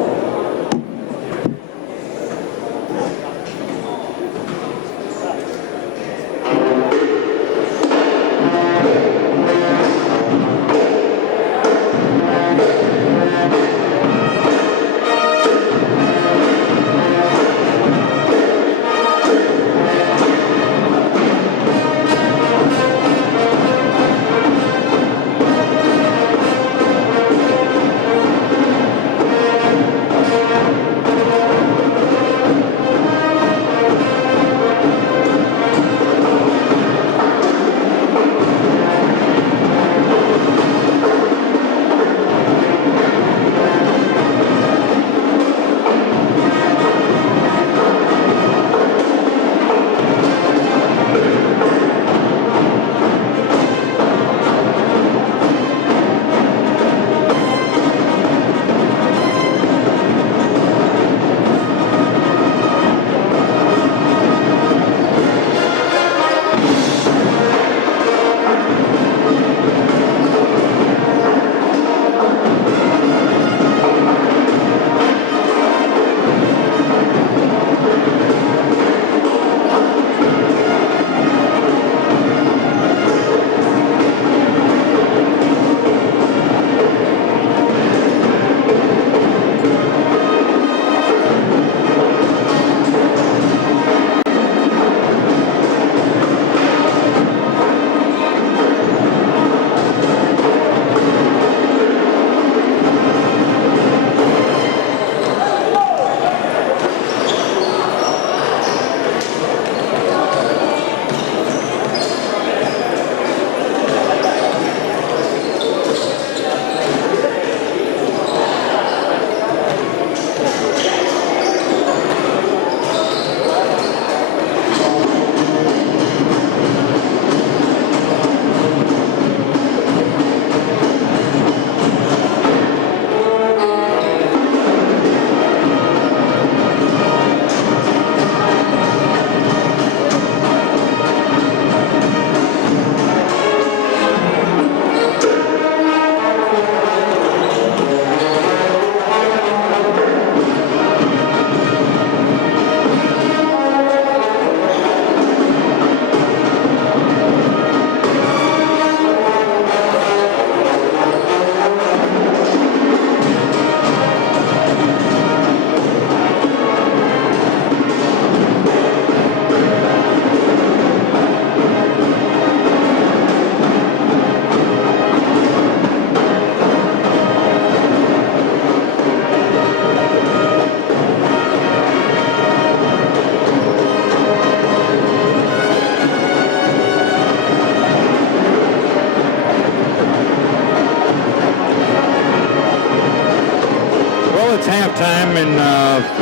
Halftime in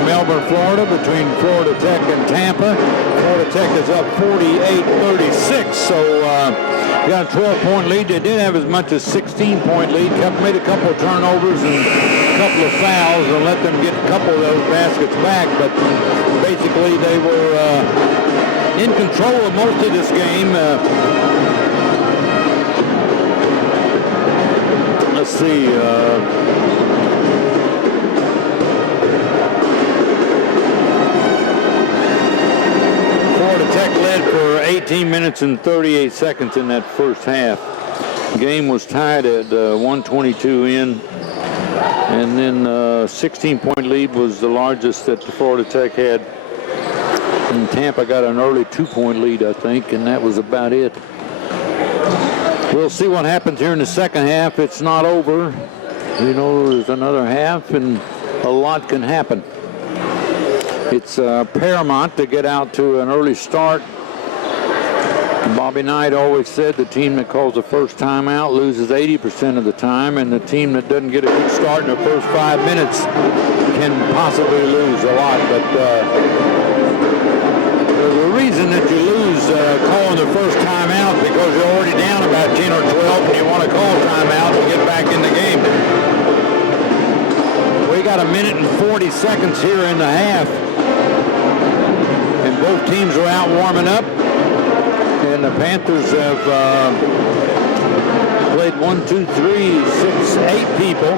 Melbourne, Florida, between Florida Tech and Tampa. Florida Tech is up 48-36, so we got a 12-point lead. They did have as much as 16-point lead. Made a couple of turnovers and a couple of fouls and let them get a couple of those baskets back, but basically they were in control of most of this game. Let's see. Florida Tech led for 18 minutes and 38 seconds in that first half. The game was tied at 122 in, and then 16-point lead was the largest that Florida Tech had. And Tampa got an early 2-point lead, I think, and that was about it. We'll see what happens here in the second half. It's not over. You know, there's another half, and a lot can happen. It's paramount to get out to an early start. Bobby Knight always said the team that calls the first time out loses 80% of the time, and the team that doesn't get a good start in the first 5 minutes can possibly lose a lot. But the reason that you lose calling the first time out because you're already down about 10 or 12 and you want to call timeout and get back in the game. We got a minute and 40 seconds here in the half. And both teams are out warming up. And the Panthers have played 8 people.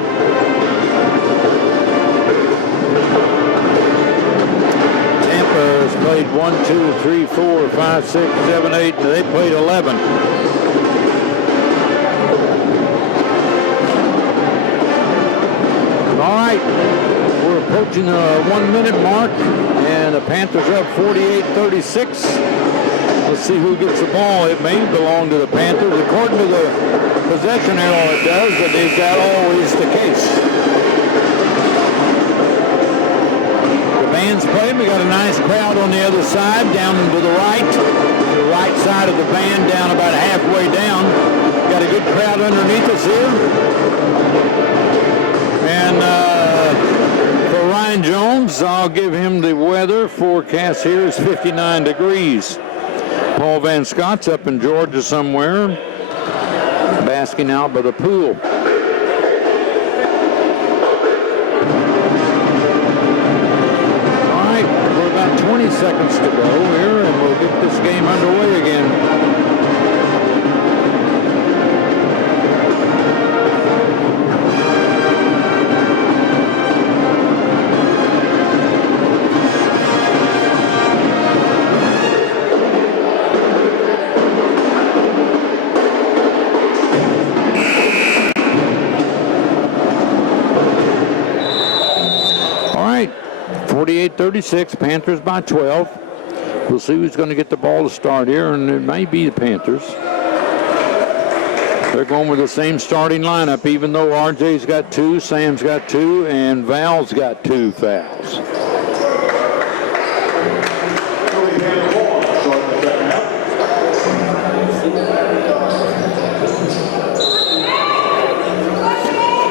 played 1, 2, 3, 4, 5, 6, 7, 8. They played 11. All right, we're approaching the 1 minute mark, and the Panthers up 48-36. Let's see who gets the ball. It may belong to the Panthers. According to the possession arrow, it does, but is that always the case? The band's playing. We got a nice crowd on the other side, down to the right. The right side of the band, down about halfway down. Got a good crowd underneath us here. And for Ryan Jones, I'll give him the weather forecast here is 59 degrees. Paul Van Scott's up in Georgia somewhere, basking out by the pool. All right, we're about 20 seconds to go here, and we'll get this game underway again. All right, 48-36, Panthers by 12. We'll see who's going to get the ball to start here, and it may be the Panthers. They're going with the same starting lineup, even though RJ's got 2, Sam's got 2, and Val's got 2 fouls.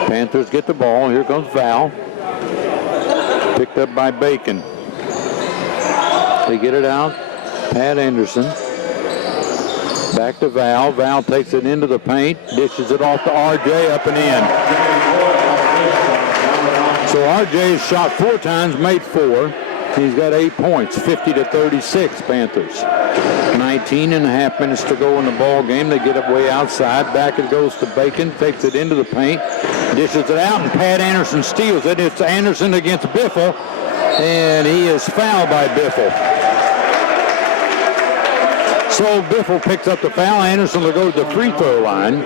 Panthers get the ball. Here comes Val. Picked up by Bacon. They get it out. Pat Anderson. Back to Val. Val takes it into the paint. Dishes it off to RJ, up and in. So RJ's shot 4 times, made 4. He's got 8 points, 50-36 Panthers. 19 and a half minutes to go in the ball game. They get it way outside. Back it goes to Bacon. Takes it into the paint. Dishes it out, and Pat Anderson steals it. It's Anderson against Biffle, and he is fouled by Biffle. So Biffle picks up the foul. Anderson will go to the free throw line.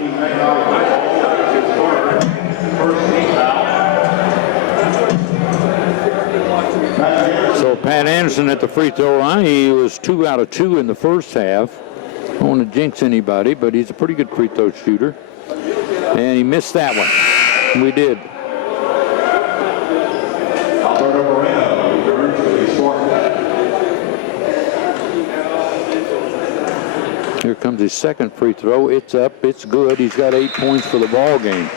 So Pat Anderson at the free throw line. He was 2 out of 2 in the first half. I don't want to jinx anybody, but he's a pretty good free throw shooter. And he missed that one. We did. Here comes his second free throw. It's up. It's good. He's got 8 points for the ball game.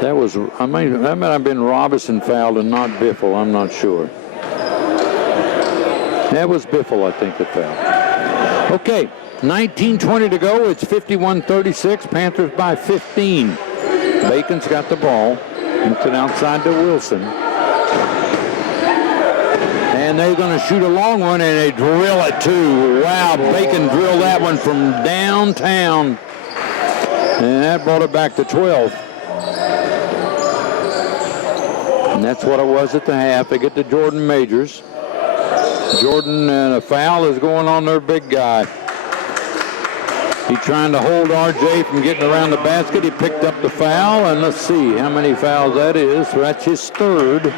That was, that might have been Robinson fouled and not Biffle. I'm not sure. That was Biffle, I think, that fouled. Okay, 19:20 to go. It's 51-36. Panthers by 15. Bacon's got the ball. It's it outside to Wilson. And they're going to shoot a long one, and they drill it too. Wow, Bacon drilled that one from downtown. And that brought it back to 12. And that's what it was at the half. They get to Jordan Majors. Jordan, and a foul is going on their big guy. He's trying to hold RJ from getting around the basket. He picked up the foul, and let's see how many fouls that is. So that's his third.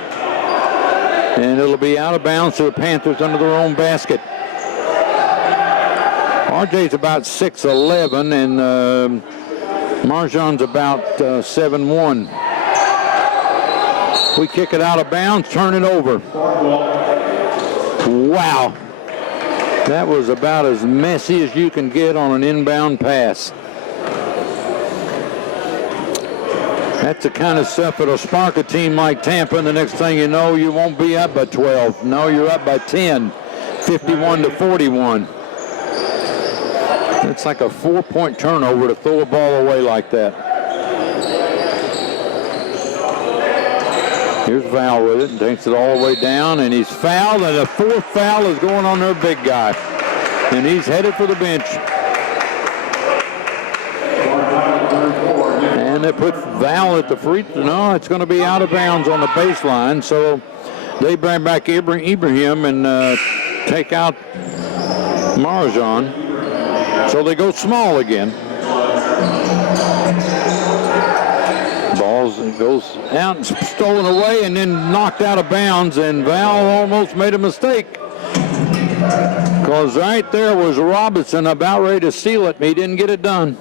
And it'll be out of bounds to the Panthers under their own basket. RJ's about 6'11", and Marjan's about 7'1". We kick it out of bounds, turn it over. Wow. That was about as messy as you can get on an inbound pass. That's the kind of stuff that'll spark a team like Tampa, and the next thing you know, you won't be up by 12. No, you're up by 10, 51-41. It's like a 4-point turnover to throw a ball away like that. Here's Val with it and takes it all the way down, and he's fouled, and the 4th foul is going on their big guy. And he's headed for the bench. And they put Val at the free. No, it's going to be out of bounds on the baseline. So they bring back Ibrahim and take out Marjan. So they go small again. Balls goes out and stolen away and then knocked out of bounds. And Val almost made a mistake. Because right there was Robinson about ready to seal it, and he didn't get it done.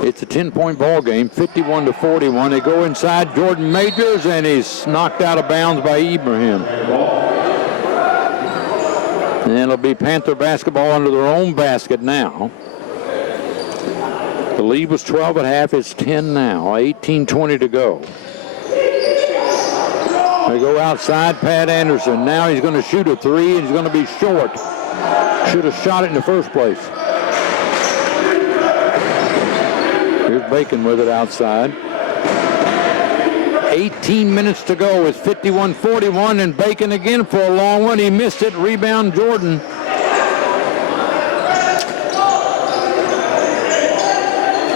It's a 10-point ball game, 51-41. They go inside Jordan Majors, and he's knocked out of bounds by Ibrahim. And it'll be Panther basketball under their own basket now. The lead was 12 at half. It's 10 now. 18:20 to go. They go outside, Pat Anderson. Now he's going to shoot a three, and he's going to be short. Should have shot it in the first place. Here's Bacon with it outside. 18 minutes to go. It's 51-41, and Bacon again for a long one. He missed it. Rebound, Jordan.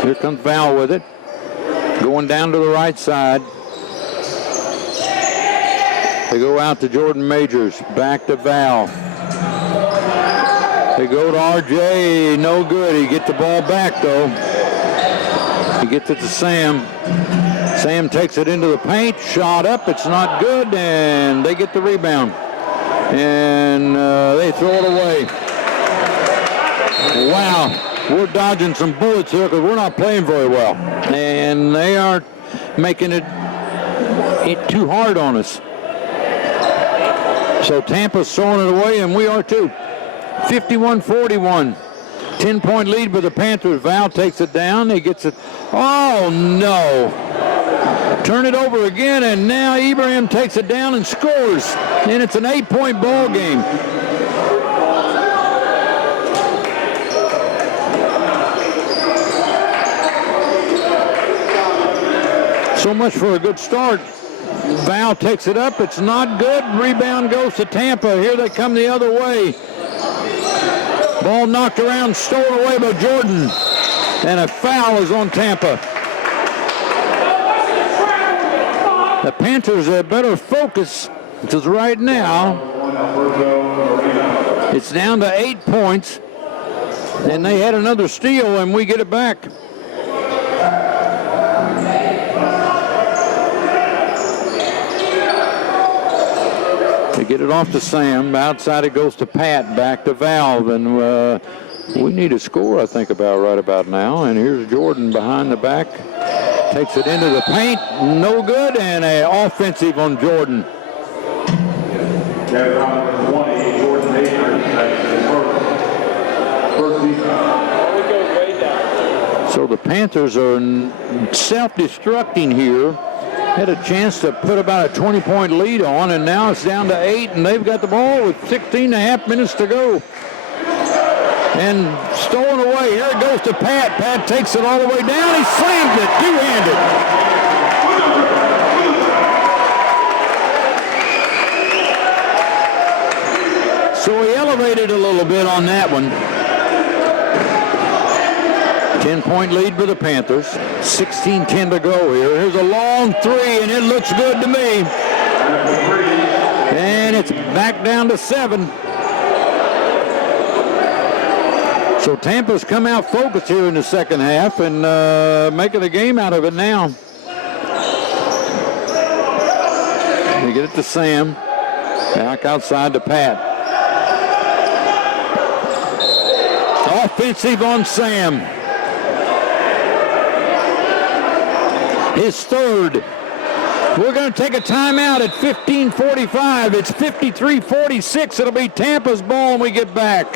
Here comes Val with it. Going down to the right side. They go out to Jordan Majors. Back to Val. They go to RJ. No good. He gets the ball back, though. He gets it to Sam. Sam takes it into the paint. Shot up. It's not good. And they get the rebound. And they throw it away. Wow. We're dodging some bullets here because we're not playing very well. And they are making it too hard on us. So Tampa's throwing it away, and we are too. 51-41. 10-point lead for the Panthers. Val takes it down. He gets it. Oh, no. Turn it over again, and now Ibrahim takes it down and scores. And it's an 8-point ball game. So much for a good start. Val takes it up. It's not good. Rebound goes to Tampa. Here they come the other way. Ball knocked around, stolen away by Jordan. And a foul is on Tampa. The Panthers have better focus because right now it's down to 8 points. And they had another steal, and we get it back. They get it off to Sam. Outside it goes to Pat. Back to Val. And we need a score, I think, right about now. And here's Jordan behind the back. Takes it into the paint. No good. And an offensive on Jordan. So the Panthers are self-destructing here. Had a chance to put about a 20-point lead on, and now it's down to 8, and they've got the ball with 16.5 minutes to go. And stolen away. Here it goes to Pat. Pat takes it all the way down. He slams it two-handed. So he elevated a little bit on that one. 10-point lead for the Panthers. 16-10 to go here. Here's a long three, and it looks good to me. And it's back down to 7. So Tampa's come out focused here in the second half and making a game out of it now. They get it to Sam. Back outside to Pat. Offensive on Sam. His third. We're going to take a timeout at 15:45. It's 53-46. It'll be Tampa's ball when we get back.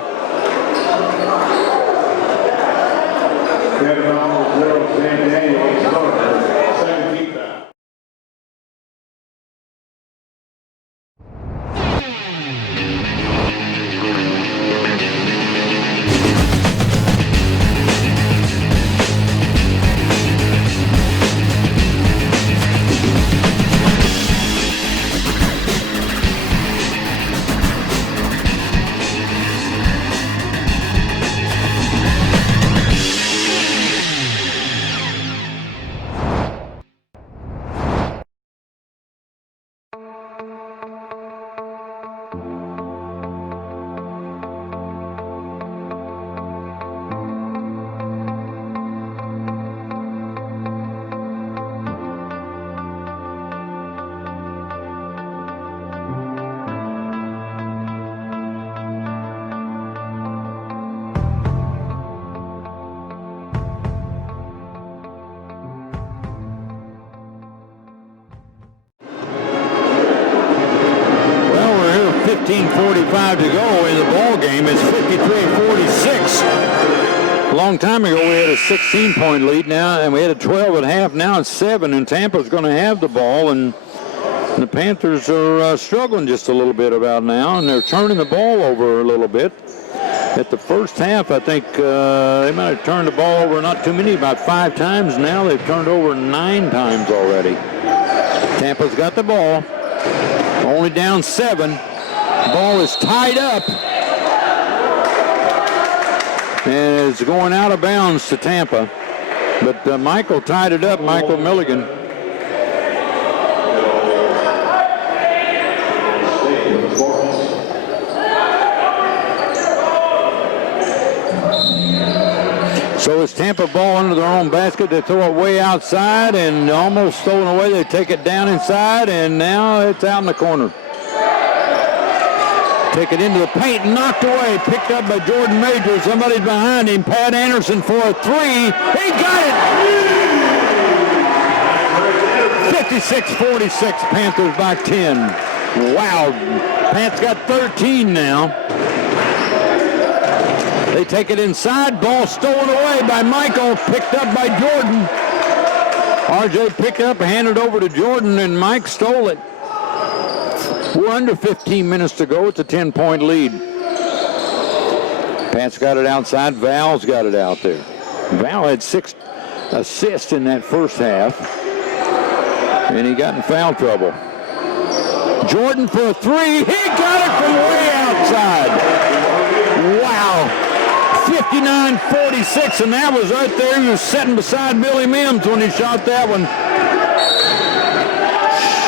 15:45 to go in the ball game. It's 53-46. A long time ago, we had a 16-point lead now, and we had a 12 at half. Now it's 7, and Tampa's going to have the ball, and the Panthers are struggling just a little bit about now, and they're turning the ball over a little bit. At the first half, I think they might have turned the ball over not too many, about 5 times. Now they've turned over 9 times already. Tampa's got the ball, only down 7. Ball is tied up, and it's going out of bounds to Tampa. But Michael tied it up, Michael Milligan. So it's Tampa ball under their own basket. They throw it way outside and almost stolen away. They take it down inside, and now it's out in the corner. Take it into the paint, knocked away, picked up by Jordan Major. Somebody's behind him. Pat Anderson for a 3. He got it! 56-46, Panthers by 10. Wow, Pats got 13 now. They take it inside. Ball stolen away by Michael. Picked up by Jordan. RJ picked up, handed over to Jordan, and Mike stole it. We're under 15 minutes to go. It's a 10-point lead. Pat's got it outside. Val's got it out there. Val had 6 assists in that first half, and he got in foul trouble. Jordan for a 3. He got it from way outside. Wow. 59-46, and that was right there. He was sitting beside Billy Mims when he shot that one.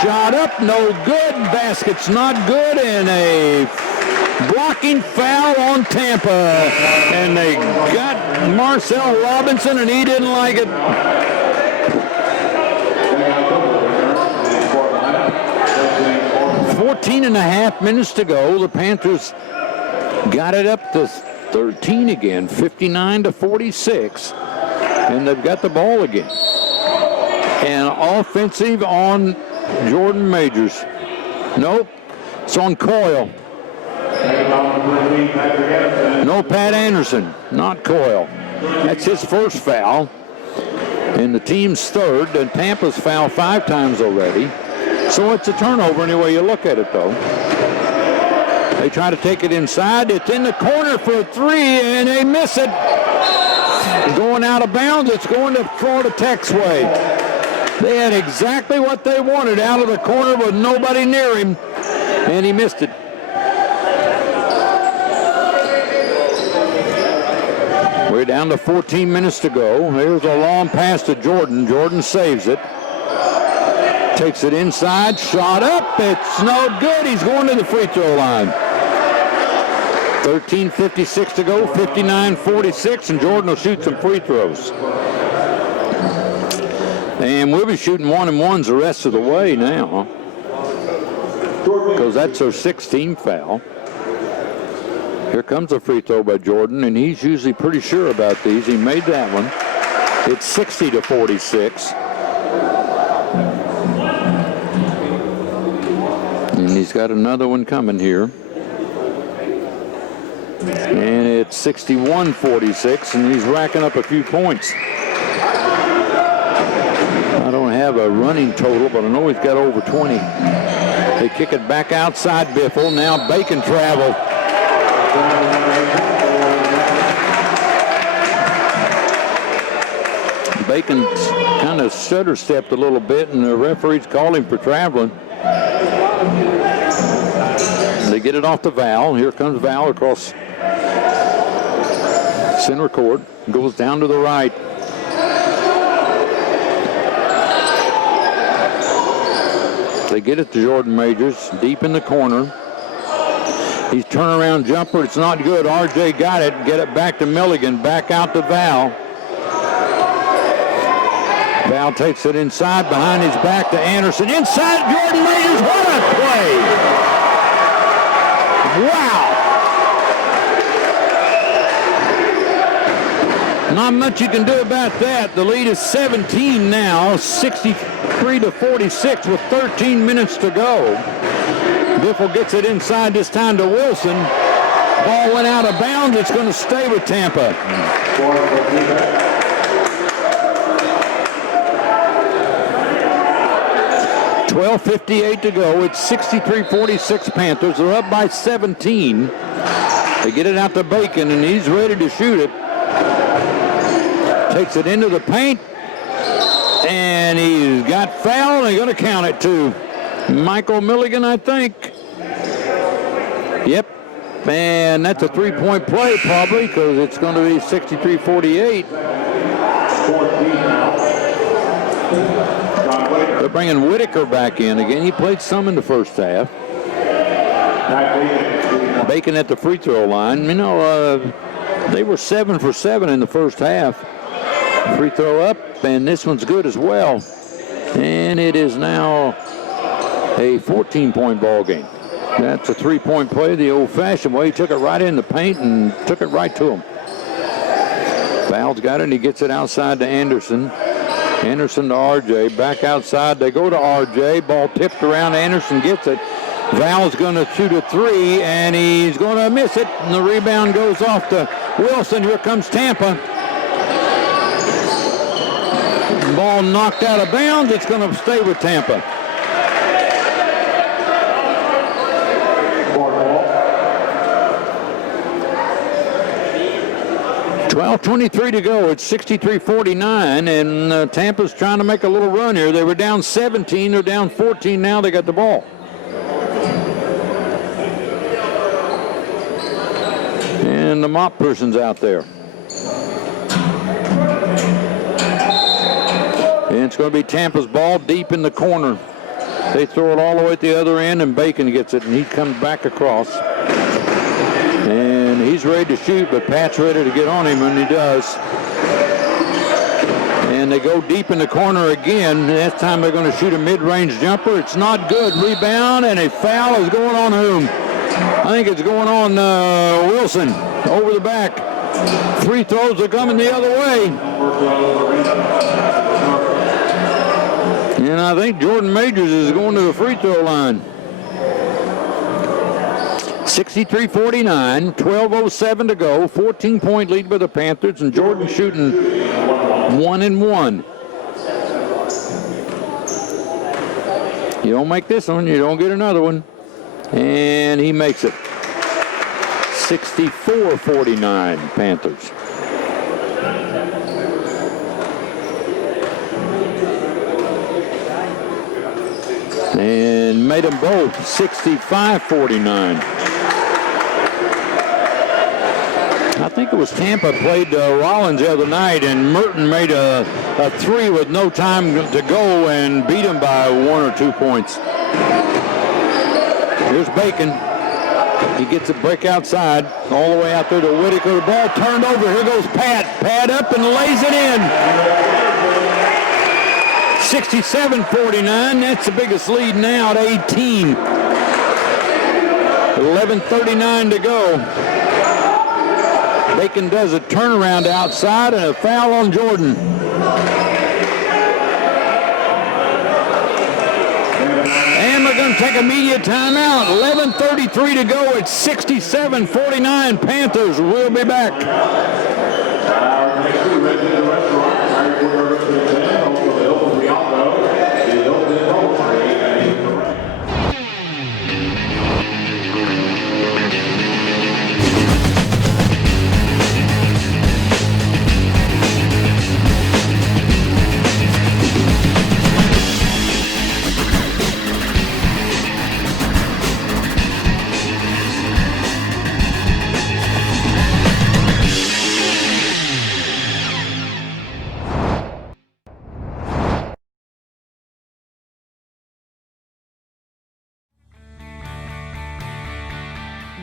Shot up, no good. Basket's not good, and a blocking foul on Tampa. And they got Marcel Robinson, and he didn't like it. 14.5 minutes to go. The Panthers got it up to 13 again, 59-46, and they've got the ball again. And offensive on Jordan Majors. Nope, it's on Coyle. No, Pat Anderson, not Coyle. That's his first foul, and the team's third, and Tampa's fouled 5 times already. So it's a turnover any way you look at it, though. They try to take it inside. It's in the corner for a 3, and they miss it. Going out of bounds. It's going to Florida Tech's way. They had exactly what they wanted out of the corner with nobody near him, and he missed it. We're down to 14 minutes to go. Here's a long pass to Jordan. Jordan saves it. Takes it inside. Shot up. It's no good. He's going to the free throw line. 13:56 to go, 59-46, and Jordan will shoot some free throws. And we'll be shooting 1-and-1s the rest of the way now, because that's our 16th foul. Here comes a free throw by Jordan, and he's usually pretty sure about these. He made that one. It's 60-46. And he's got another one coming here. And it's 61-46, and he's racking up a few points. I don't have a running total, but I know he's got over 20. They kick it back outside Biffle. Now Bacon travel. Bacon kind of stutter-stepped a little bit, and the referees called him for traveling. They get it off to Val. Here comes Val across center court. Goes down to the right. They get it to Jordan Majors, deep in the corner. He's turnaround jumper. It's not good. RJ got it. Get it back to Milligan. Back out to Val. Val takes it inside behind his back to Anderson. Inside Jordan Majors. What a play! Wow! Not much you can do about that. The lead is 17 now, 63-46 with 13 minutes to go. Biffle gets it inside this time to Wilson. Ball went out of bounds. It's going to stay with Tampa. 12:58 to go. It's 63-46 Panthers. They're up by 17. They get it out to Bacon, and he's ready to shoot it. Takes it into the paint, and he's got fouled, and they're going to count it to Michael Milligan, I think. Yep. And that's a three-point play, probably, because it's going to be 63-48. They're bringing Whitaker back in again. He played some in the first half. Bacon at the free throw line. You know, they were 7 for 7 in the first half. Free throw up, and this one's good as well. And it is now a 14-point ball game. That's a three-point play the old-fashioned way. He took it right in the paint and took it right to him. Fowles got it, and he gets it outside to Anderson. Anderson to RJ. Back outside. They go to RJ. Ball tipped around. Anderson gets it. Val's going to shoot a three, and he's going to miss it. And the rebound goes off to Wilson. Here comes Tampa. Ball knocked out of bounds. It's going to stay with Tampa. 12:23 to go. It's 63-49, and Tampa's trying to make a little run here. They were down 17. They're down 14 now. They got the ball. And the mop person's out there. And it's going to be Tampa's ball deep in the corner. They throw it all the way at the other end, and Bacon gets it, and he comes back across. And he's ready to shoot, but Pat's ready to get on him, and he does. And they go deep in the corner again. This time they're going to shoot a mid-range jumper. It's not good. Rebound, and a foul is going on whom? I think it's going on Wilson over the back. Free throws are coming the other way. And I think Jordan Majors is going to the free throw line. 63-49, 12:07 to go, 14-point lead by the Panthers, and Jordan shooting 1-1. You don't make this one, you don't get another one. And he makes it. 64-49 Panthers. And made them both 65-49. I think it was Tampa played Rollins the other night, and Merton made a three with no time to go and beat him by 1 or 2 points. Here's Bacon. He gets a break outside, all the way out there to Whitaker. The ball turned over. Here goes Pat. Pat up and lays it in. 67-49. That's the biggest lead now at 18. 11:39 to go. Bacon does a turnaround outside and a foul on Jordan. And we're going to take a media timeout. 11:33 to go. It's 67-49 Panthers. We'll be back.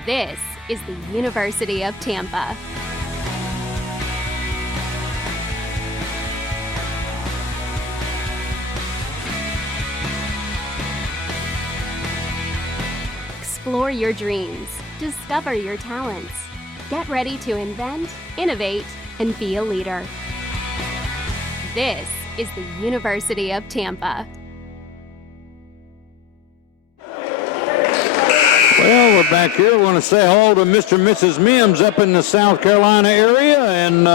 This is the University of Tampa. Explore your dreams. Discover your talents. Get ready to invent, innovate, and be a leader. This is the University of Tampa. back here. We want to say hello to Mr. and Mrs. Mims up in the South Carolina area, and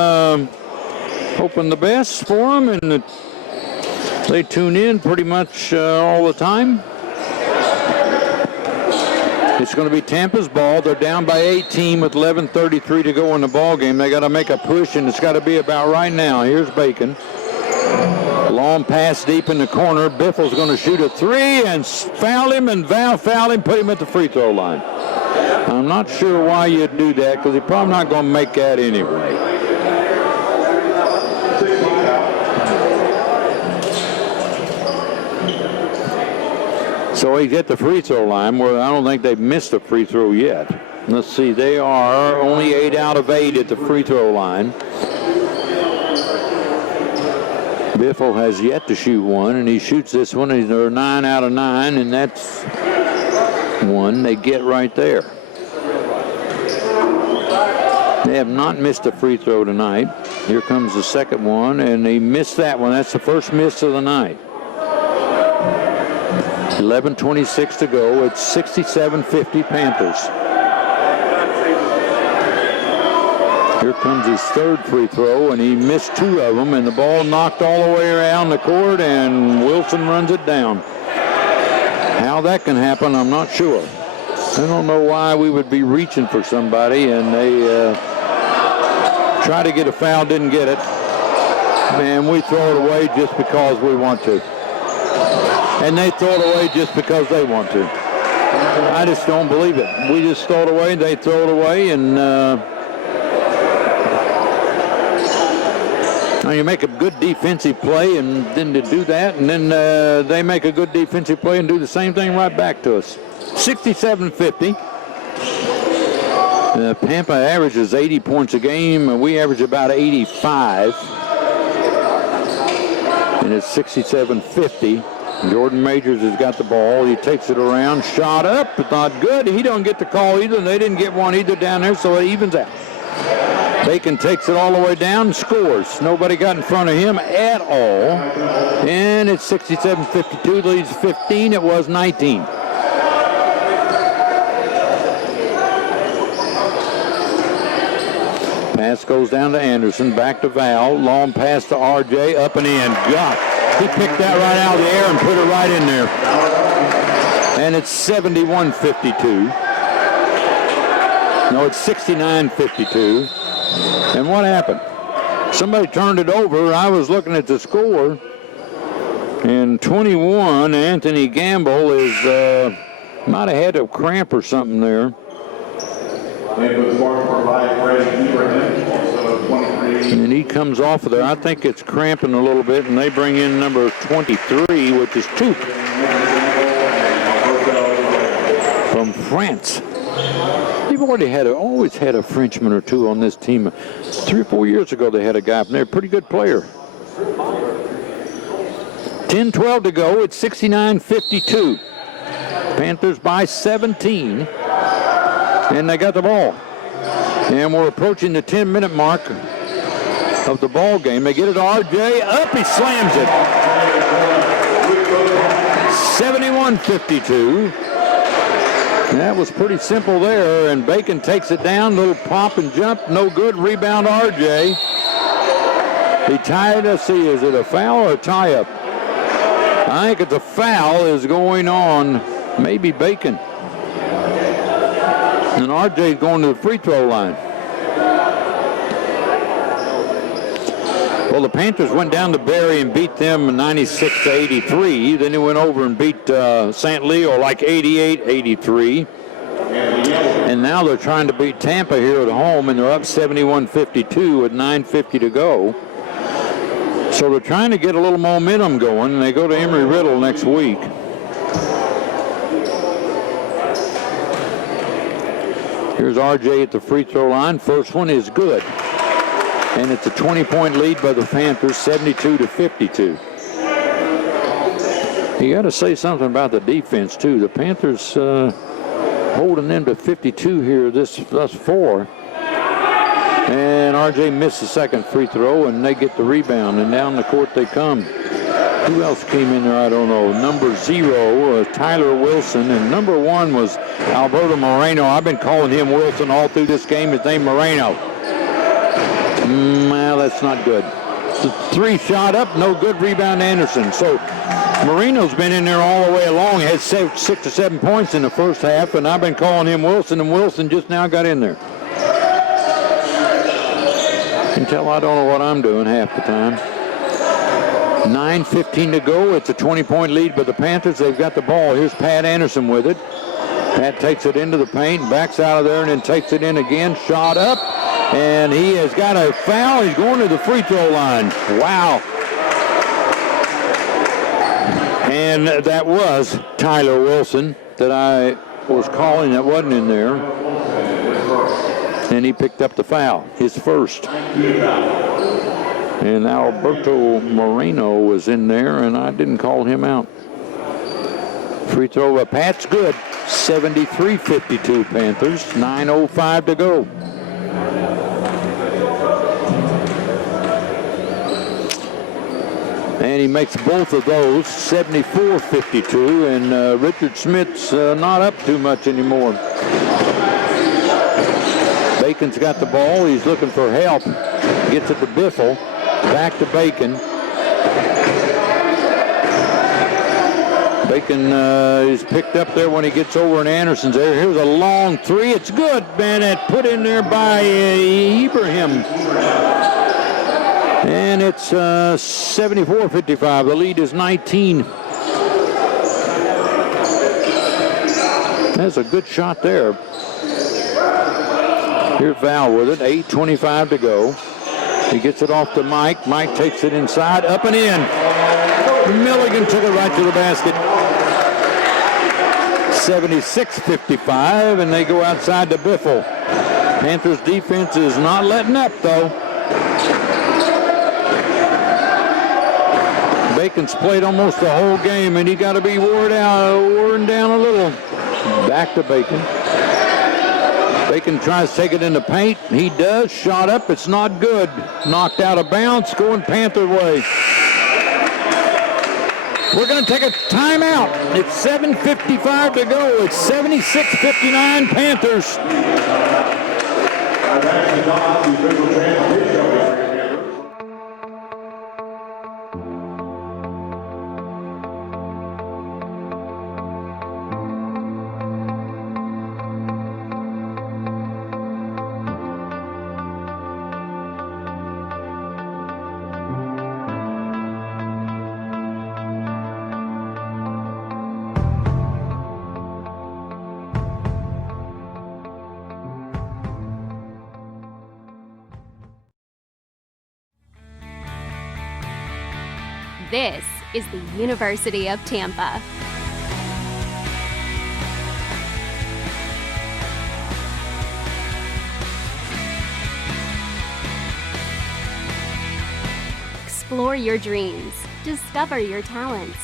hoping the best for them, and that they tune in pretty much all the time. It's going to be Tampa's ball. They're down by 18 with 11:33 to go in the ball game. They got to make a push, and it's got to be about right now. Here's Bacon. Long pass deep in the corner. Biffle's going to shoot a three and foul him, and Val fouled him, put him at the free throw line. I'm not sure why you'd do that, because he's probably not going to make that anyway. So he's at the free throw line, where I don't think they've missed a free throw yet. Let's see, they are only 8 out of 8 at the free throw line. Biffle has yet to shoot one, and he shoots this one. They're 9 out of 9, and that's one they get right there. They have not missed a free throw tonight. Here comes the second one, and they missed that one. That's the first miss of the night. 11:26 to go. It's 67-50 Panthers. Here comes his third free throw, and he missed 2 of them, and the ball knocked all the way around the court, and Wilson runs it down. How that can happen, I'm not sure. I don't know why we would be reaching for somebody, and they try to get a foul, didn't get it. And we throw it away just because we want to. And they throw it away just because they want to. I just don't believe it. We just throw it away, they throw it away, and now you make a good defensive play, and then to do that, and then they make a good defensive play and do the same thing right back to us. 67-50. Pampa averages 80 points a game, and we average about 85. And it's 67-50. Jordan Majors has got the ball. He takes it around, shot up, but not good. He don't get the call either, and they didn't get one either down there, so it evens out. Bacon takes it all the way down and scores. Nobody got in front of him at all. And it's 67-52, leads 15. It was 19. Pass goes down to Anderson, back to Val. Long pass to RJ, up and in. Got. He picked that right out of the air and put it right in there. And it's 71-52. No, it's 69-52. And what happened? Somebody turned it over. I was looking at the score. And 21, Anthony Gamble is might have had a cramp or something there. And he comes off of there. I think it's cramping a little bit, and they bring in number 23, which is Toop from France. They've always had a Frenchman or two on this team. 3 or 4 years ago, they had a guy from there, pretty good player. 10-12 to go. It's 69-52. Panthers by 17, and they got the ball. And we're approaching the 10-minute mark of the ball game. They get it to RJ. Up, he slams it. 71-52. That was pretty simple there, and Bacon takes it down. Little pop and jump, no good. Rebound RJ. He tied us. See, is it a foul or a tie-up? I think it's a foul is going on, maybe Bacon. And RJ's going to the free throw line. Well, the Panthers went down to Barry and beat them 96-83. Then they went over and beat St. Leo like 88-83. And now they're trying to beat Tampa here at home, and they're up 71-52 with 9:50 to go. So they're trying to get a little momentum going, and they go to Embry-Riddle next week. Here's RJ at the free throw line. First one is good. And it's a 20-point lead by the Panthers, 72-52. You got to say something about the defense, too. The Panthers holding them to 52 here thus far. And RJ missed the second free throw, and they get the rebound, and down the court they come. Who else came in there? I don't know. Number 0 was Tyler Wilson, and number 1 was Alberto Moreno. I've been calling him Wilson all through this game. His name Moreno. Well, that's not good. 3 shot up, no good. Rebound Anderson. So Moreno's been in there all the way along. He had 6 or 7 points in the first half, and I've been calling him Wilson, and Wilson just now got in there. You can tell I don't know what I'm doing half the time. 9:15 to go. It's a 20-point lead by the Panthers. They've got the ball. Here's Pat Anderson with it. Pat takes it into the paint, backs out of there, and then takes it in again. Shot up, and he has got a foul. He's going to the free throw line. Wow. And that was Tyler Wilson that I was calling that wasn't in there. And he picked up the foul, his first. And Alberto Moreno was in there, and I didn't call him out. Free throw by Pat's good. 73-52 Panthers. 9:05 to go. And he makes both of those. 74-52, and Richard Smith's not up too much anymore. Bacon's got the ball. He's looking for help. Gets it to Biffle. Back to Bacon. Bacon is picked up there when he gets over in Anderson's there. Here's a long 3. It's good, man. It put in there by Ibrahim. And it's 74-55. The lead is 19. That's a good shot there. Here's Val with it. 8:25 to go. He gets it off to Mike. Mike takes it inside, up and in. Milligan took it right to the basket. 76-55, and they go outside to Biffle. Panthers defense is not letting up, though. Bacon's played almost the whole game, and he got to be worn down a little. Back to Bacon. Bacon tries to take it in the paint. He does. Shot up. It's not good. Knocked out of bounds. Going Panther way. We're going to take a timeout. It's 7:55 to go. It's 76-59 Panthers. This is the University of Tampa. Explore your dreams. Discover your talents.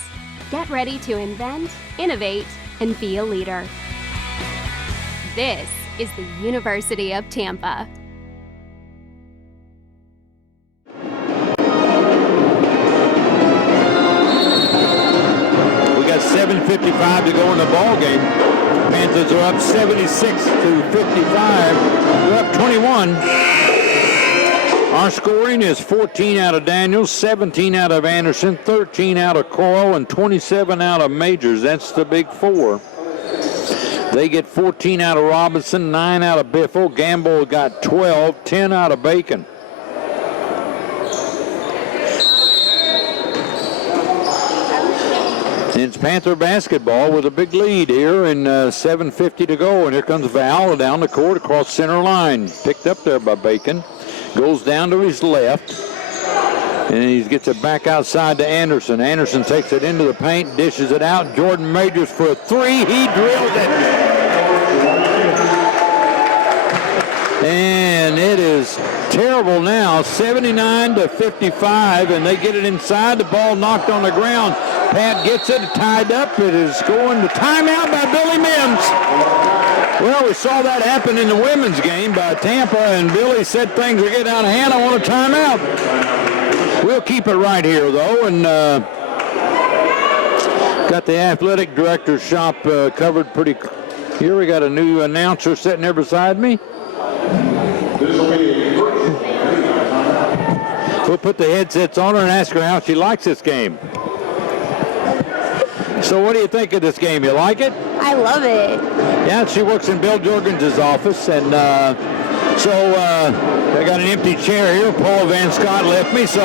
Get ready to invent, innovate, and be a leader. This is the University of Tampa. We got 7:55 to go in the ball game. Panthers are up 76-55. We're up 21. Our scoring is 14 out of Daniels, 17 out of Anderson, 13 out of Coral, and 27 out of Majors. That's the big four. They get 14 out of Robinson, 9 out of Biffle. Gamble got 12, 10 out of Bacon. It's Panther basketball with a big lead here and 7:50 to go. And here comes Val down the court across center line. Picked up there by Bacon. Goes down to his left. And he gets it back outside to Anderson. Anderson takes it into the paint, dishes it out. Jordan Majors for a three. He drills it. And it is terrible now, 79-55, and they get it inside. The ball knocked on the ground. Pat gets it, tied up. It is going to timeout by Billy Mims. Well, we saw that happen in the women's game by Tampa, and Billy said things are getting out of hand. I want a timeout. We'll keep it right here, though, and Got the athletic director's shop covered pretty. Here we got a new announcer sitting there beside me. We'll put the headsets on her and ask her how she likes this game. So what do you think of this game? You like it? I love it. Yeah, she works in Bill Jorgens' office, and I got an empty chair here. Paul Van Scott left me, so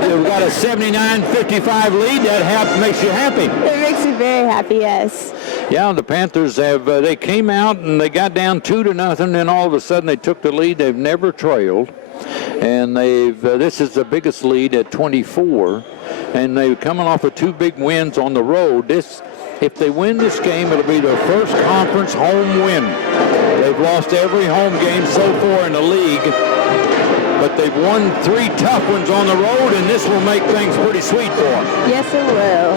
we've got a 79-55 lead. That makes you happy. It makes me very happy, yes. Yeah, the Panthers they came out and they got down 2-0, and all of a sudden they took the lead. They've never trailed, and this is the biggest lead at 24, and they're coming off of 2 big wins on the road. If they win this game, it'll be their first conference home win. They've lost every home game so far in the league, but they've won 3 tough ones on the road, and this will make things pretty sweet for them. Yes, it will.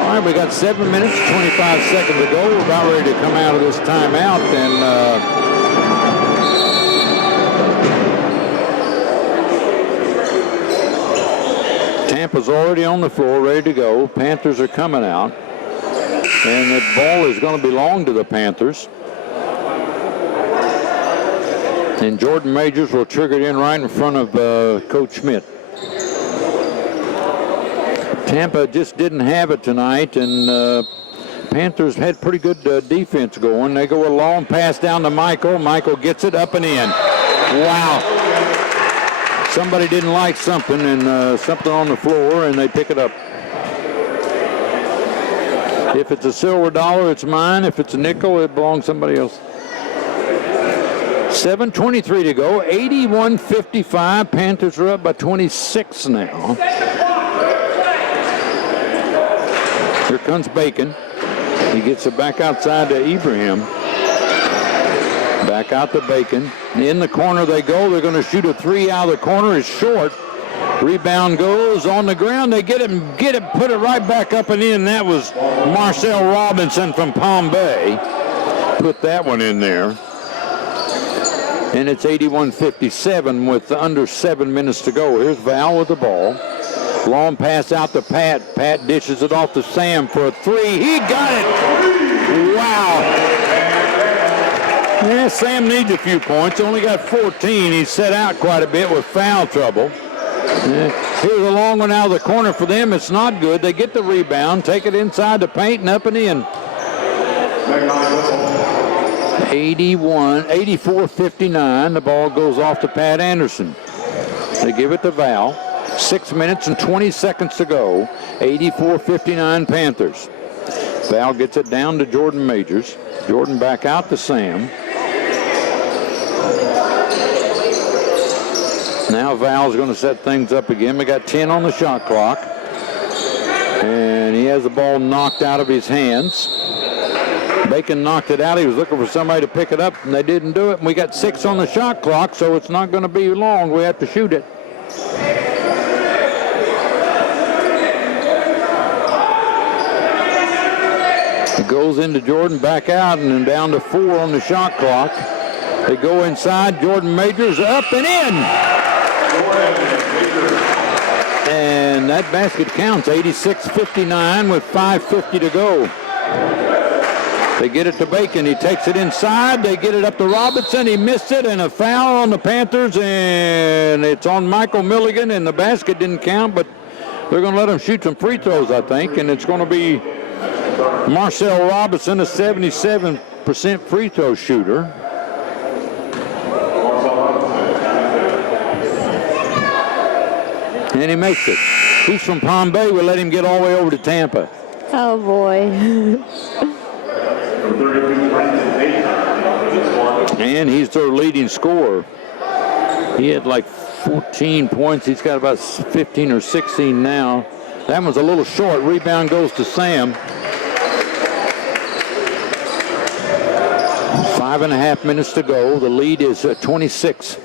All right, we got 7 minutes, 25 seconds to go. We're about ready to come out of this timeout, and Tampa's already on the floor, ready to go. Panthers are coming out. And the ball is going to belong to the Panthers. And Jordan Majors will trigger it in right in front of Coach Schmidt. Tampa just didn't have it tonight, and Panthers had pretty good defense going. They go a long pass down to Michael. Michael gets it up and in. Wow. Somebody didn't like something, and something on the floor, and they pick it up. If it's a silver dollar, it's mine. If it's a nickel, it belongs to somebody else. 7:23 to go. 81-55. Panthers are up by 26 now. Here comes Bacon. He gets it back outside to Ibrahim. Back out to Bacon. In the corner they go. They're going to shoot a 3 out of the corner. It's short. Rebound goes on the ground. They get it, put it right back up and in. That was Marcel Robinson from Palm Bay. Put that one in there. And it's 81-57 with under 7 minutes to go. Here's Val with the ball. Long pass out to Pat. Pat dishes it off to Sam for a 3. He got it. Wow. Yeah, Sam needs a few points. Only got 14. He's set out quite a bit with foul trouble. Here's a long one out of the corner for them. It's not good. They get the rebound, take it inside the paint and up and in. 84-59. The ball goes off to Pat Anderson. They give it to Val. 6 minutes and 20 seconds to go. 84-59 Panthers. Val gets it down to Jordan Majors. Jordan back out to Sam. Now Val's going to set things up again. We got 10 on the shot clock. And he has the ball knocked out of his hands. Bacon knocked it out. He was looking for somebody to pick it up, and they didn't do it. And we got 6 on the shot clock, so it's not going to be long. We have to shoot it. It goes into Jordan, back out, and then down to 4 on the shot clock. They go inside. Jordan Majors up and in. And that basket counts. 86-59 with 5:50 to go. They get it to Bacon. He takes it inside. They get it up to Robinson. He missed it, and a foul on the Panthers, and it's on Michael Milligan, and the basket didn't count, but they're going to let him shoot some free throws, I think, and it's going to be Marcel Robinson, a 77% free throw shooter. And he makes it. He's from Palm Bay. We'll let him get all the way over to Tampa. Oh, boy. And he's their leading scorer. He had like 14 points. He's got about 15 or 16 now. That one's a little short. Rebound goes to Sam. 5.5 minutes to go. The lead is 26.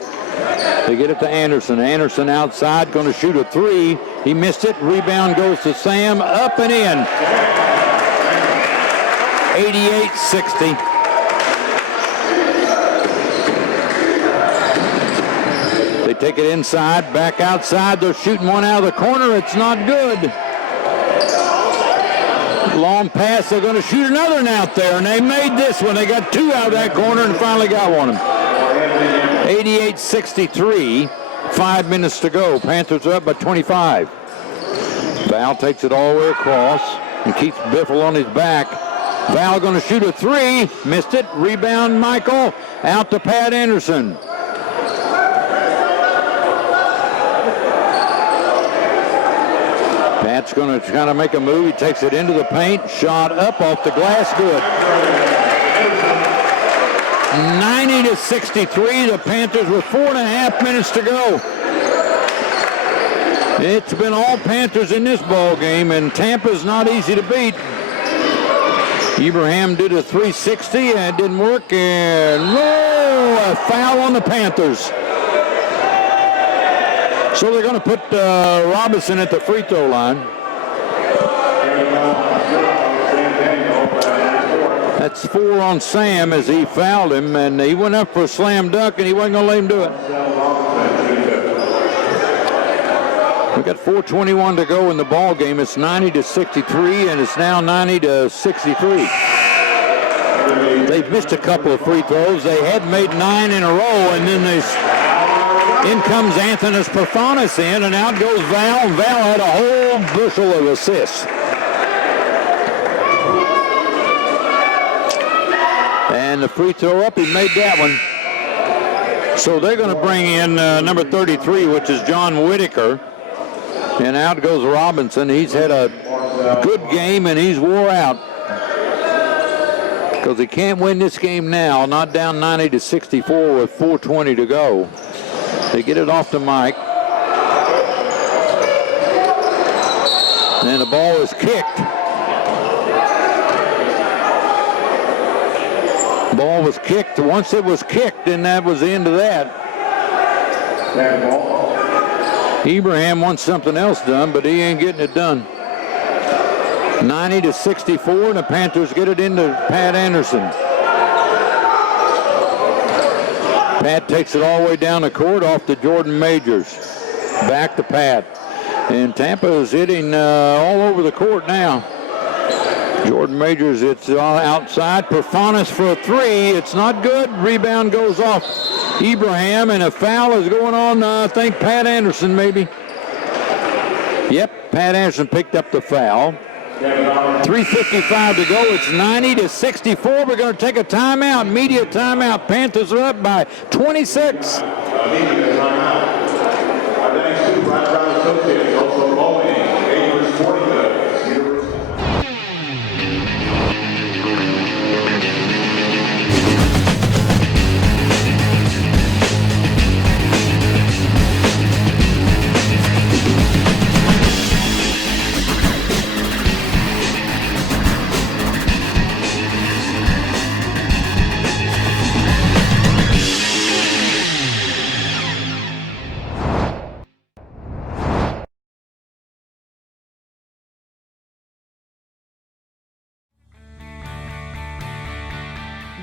They get it to Anderson. Anderson outside, going to shoot a 3. He missed it. Rebound goes to Sam. Up and in. 88-60. They take it inside, back outside. They're shooting one out of the corner. It's not good. Long pass. They're going to shoot another one out there, and they made this one. They got two out of that corner and finally got one. 88-63. 5 minutes to go. Panthers are up by 25. Val takes it all the way across and keeps Biffle on his back. Val going to shoot a three. Missed it. Rebound, Michael. Out to Pat Anderson. Pat's going to kind of make a move. He takes it into the paint. Shot up off the glass. Good. 90-63. The Panthers with 4.5 minutes to go. It's been all Panthers in this ball game, and Tampa's not easy to beat. Ibrahim did a 360 and it didn't work, and a foul on the Panthers. So they're going to put Robinson at the free throw line. That's 4 on Sam as he fouled him, and he went up for a slam dunk, and he wasn't going to let him do it. We've got 4:21 to go in the ball game. It's 90-63, and it's now 90-63. They've missed a couple of free throws. They had made 9 in a row, and then in comes Anthony Spartans in, and out goes Val. Val had a whole bushel of assists. And the free throw up, he made that one. So they're going to bring in number 33, which is John Whitaker. And out goes Robinson. He's had a good game, and he's wore out. Because he can't win this game now, not down 90-64 with 4:20 to go. They get it off to Mike. And the ball is kicked. Ball was kicked. Once it was kicked, then that was the end of that. Ibrahim wants something else done, but he ain't getting it done. 90-64, and the Panthers get it into Pat Anderson. Pat takes it all the way down the court off to Jordan Majors. Back to Pat. And Tampa is hitting all over the court now. Jordan Majors, it's outside. Perfanis for a three. It's not good. Rebound goes off Ibrahim, and a foul is going on, I think, Pat Anderson maybe. Yep, Pat Anderson picked up the foul. 3:55 to go. It's 90-64. We're going to take a timeout, media timeout. Panthers are up by 26.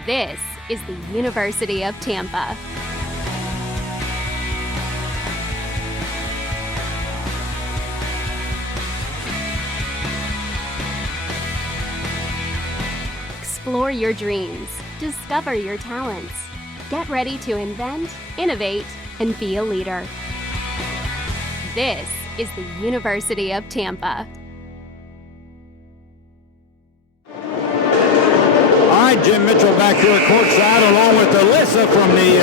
This is the University of Tampa. Explore your dreams. Discover your talents. Get ready to invent, innovate, and be a leader. This is the University of Tampa. All right, Jim Mitchell back here courtside along with Alyssa from the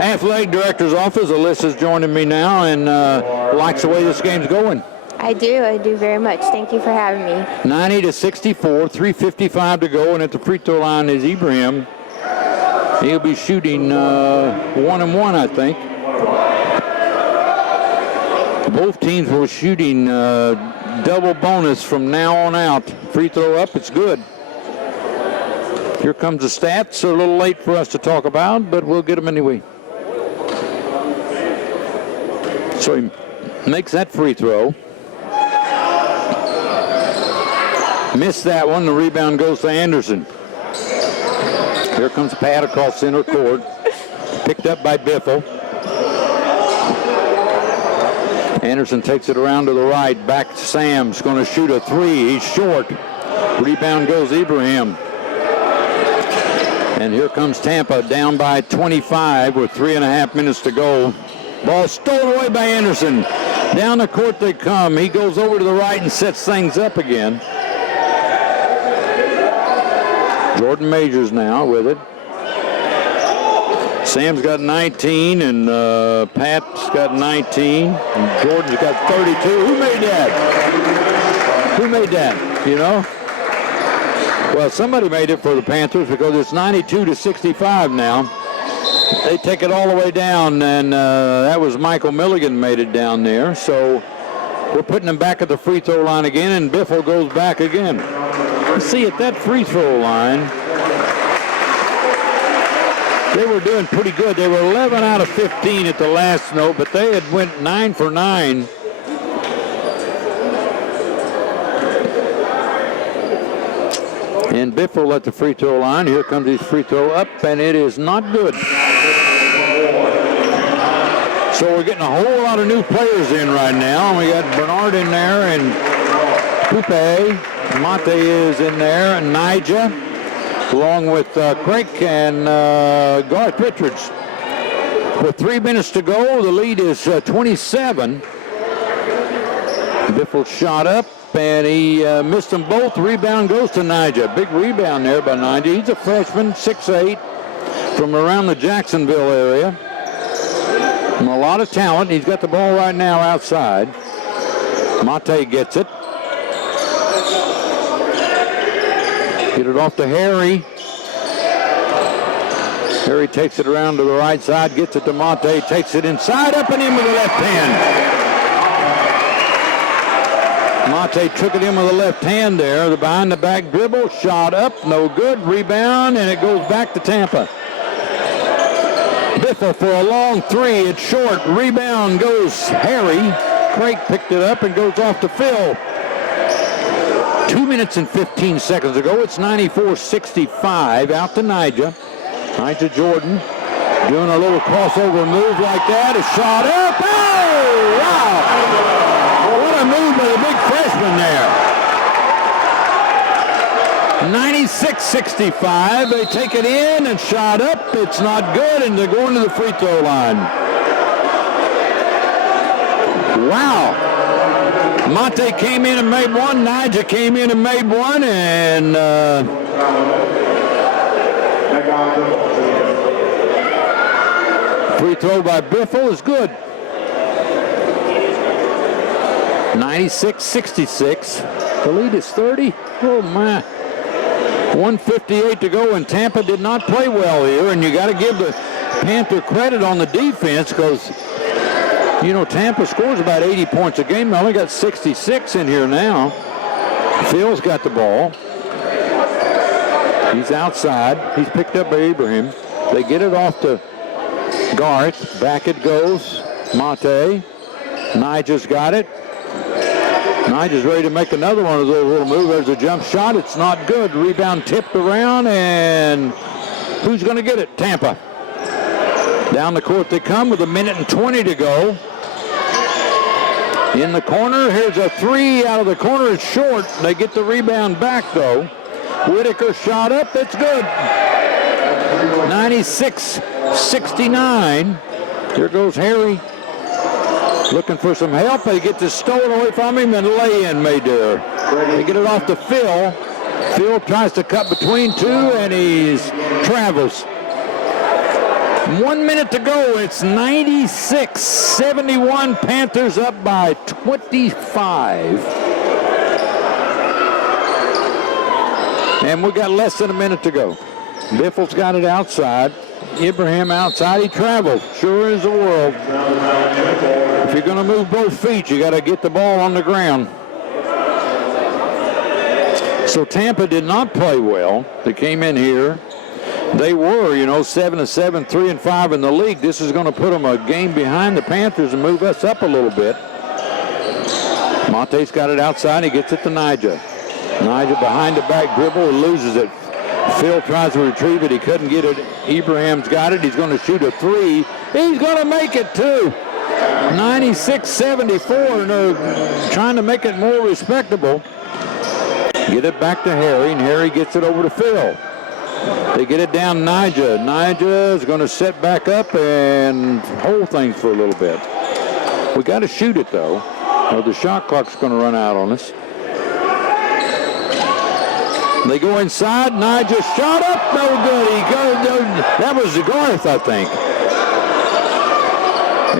athletic director's office. Alyssa's joining me now and likes the way this game's going. I do very much. Thank you for having me. 90-64, 3:55 to go, and at the free throw line is Ibrahim. He'll be shooting 1-1, I think. Both teams were shooting double bonus from now on out. Free throw up, it's good. Here comes the stats. A little late for us to talk about, but we'll get them anyway. So he makes that free throw. Missed that one. The rebound goes to Anderson. Here comes Pat across center court. Picked up by Biffle. Anderson takes it around to the right. Back to Sam's going to shoot a three. He's short. Rebound goes Ibrahim. And here comes Tampa down by 25 with 3.5 minutes to go. Ball stolen away by Anderson. Down the court they come. He goes over to the right and sets things up again. Jordan Majors now with it. Sam's got 19 and Pat's got 19 and Jordan's got 32. Who made that? Who made that? You know? Well, somebody made it for the Panthers because it's 92-65 now. They take it all the way down, and that was Michael Milligan made it down there. So we're putting him back at the free throw line again, and Biffle goes back again. See, at that free throw line, they were doing pretty good. They were 11 out of 15 at the last note, but they had went 9 for 9. And Biffle at the free throw line. Here comes his free throw up, and it is not good. So we're getting a whole lot of new players in right now. We got Bernard in there, and Coupe. Mate is in there, and Nija, along with Craig and Garth Richards. With 3 minutes to go, the lead is 27. Biffle shot up, and he missed them both. Rebound goes to Nija. Big rebound there by Nija. He's a freshman, 6'8", from around the Jacksonville area. And a lot of talent. He's got the ball right now outside. Mate gets it. Get it off to Harry. Harry takes it around to the right side, gets it to Mate, takes it inside, up and in with the left hand. Mate took it in with the left hand there. The behind-the-back dribble, shot up, no good. Rebound, and it goes back to Tampa. Biffle for a long three. It's short. Rebound goes Harry. Craig picked it up and goes off to Phil. 2 minutes and 15 seconds ago. It's 94-65. Out to Nija. Nija Jordan doing a little crossover move like that. A shot up. Oh, wow. What a move by the big freshman there. 96-65. They take it in and shot up. It's not good, and they're going to the free throw line. Wow. Mate came in and made one. Nija came in and made one, and free throw by Biffle is good. 96-66. The lead is 30. Oh, my. 1:58 to go, and Tampa did not play well here, and you got to give the Panther credit on the defense because, you know, Tampa scores about 80 points a game. They only got 66 in here now. Phil's got the ball. He's outside. He's picked up by Ibrahim. They get it off to Garth. Back it goes. Mate. Nija's got it. Nija's ready to make another one of those little moves. There's a jump shot. It's not good. Rebound tipped around, and who's going to get it? Tampa. Down the court they come with 1:20 to go. In the corner, here's a three out of the corner. It's short. They get the rebound back, though. Whitaker shot up. It's good. 96-69. Here goes Harry. Looking for some help. They get this stolen away from him, and lay-in made there. They get it off to Phil. Phil tries to cut between two, and he's travels. 1 minute to go. It's 96-71. Panthers up by 25. And we got less than a minute to go. Biffle's got it outside. Ibrahim outside. He traveled. Sure is the world. If you're going to move both feet, you got to get the ball on the ground. So Tampa did not play well. They came in here. They were, 7-7, 3-5 in the league. This is going to put them a game behind the Panthers and move us up a little bit. Mate's got it outside. He gets it to Nija. Nija behind the back dribble and loses it. Phil tries to retrieve it. He couldn't get it. Ibrahim's got it. He's going to shoot a three. He's going to make it, too. 96-74, and they're trying to make it more respectable. Get it back to Harry, and Harry gets it over to Phil. They get it down Nija. Nija is going to set back up and hold things for a little bit. We got to shoot it, though, or the shot clock's going to run out on us. They go inside. Nija shot up. No good. That was the Garth, I think.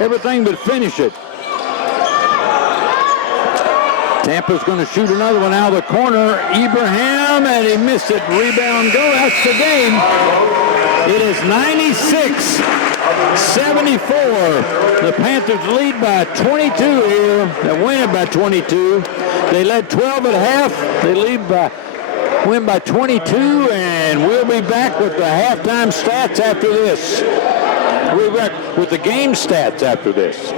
Everything but finish it. Tampa's going to shoot another one out of the corner. Ibrahim, and he missed it. Rebound go. That's the game. It is 96-74. The Panthers lead by 22 here. They win by 22. They led 12 at half. They win by 22, and we'll be back with the halftime stats after this. We'll be back with the game stats after this.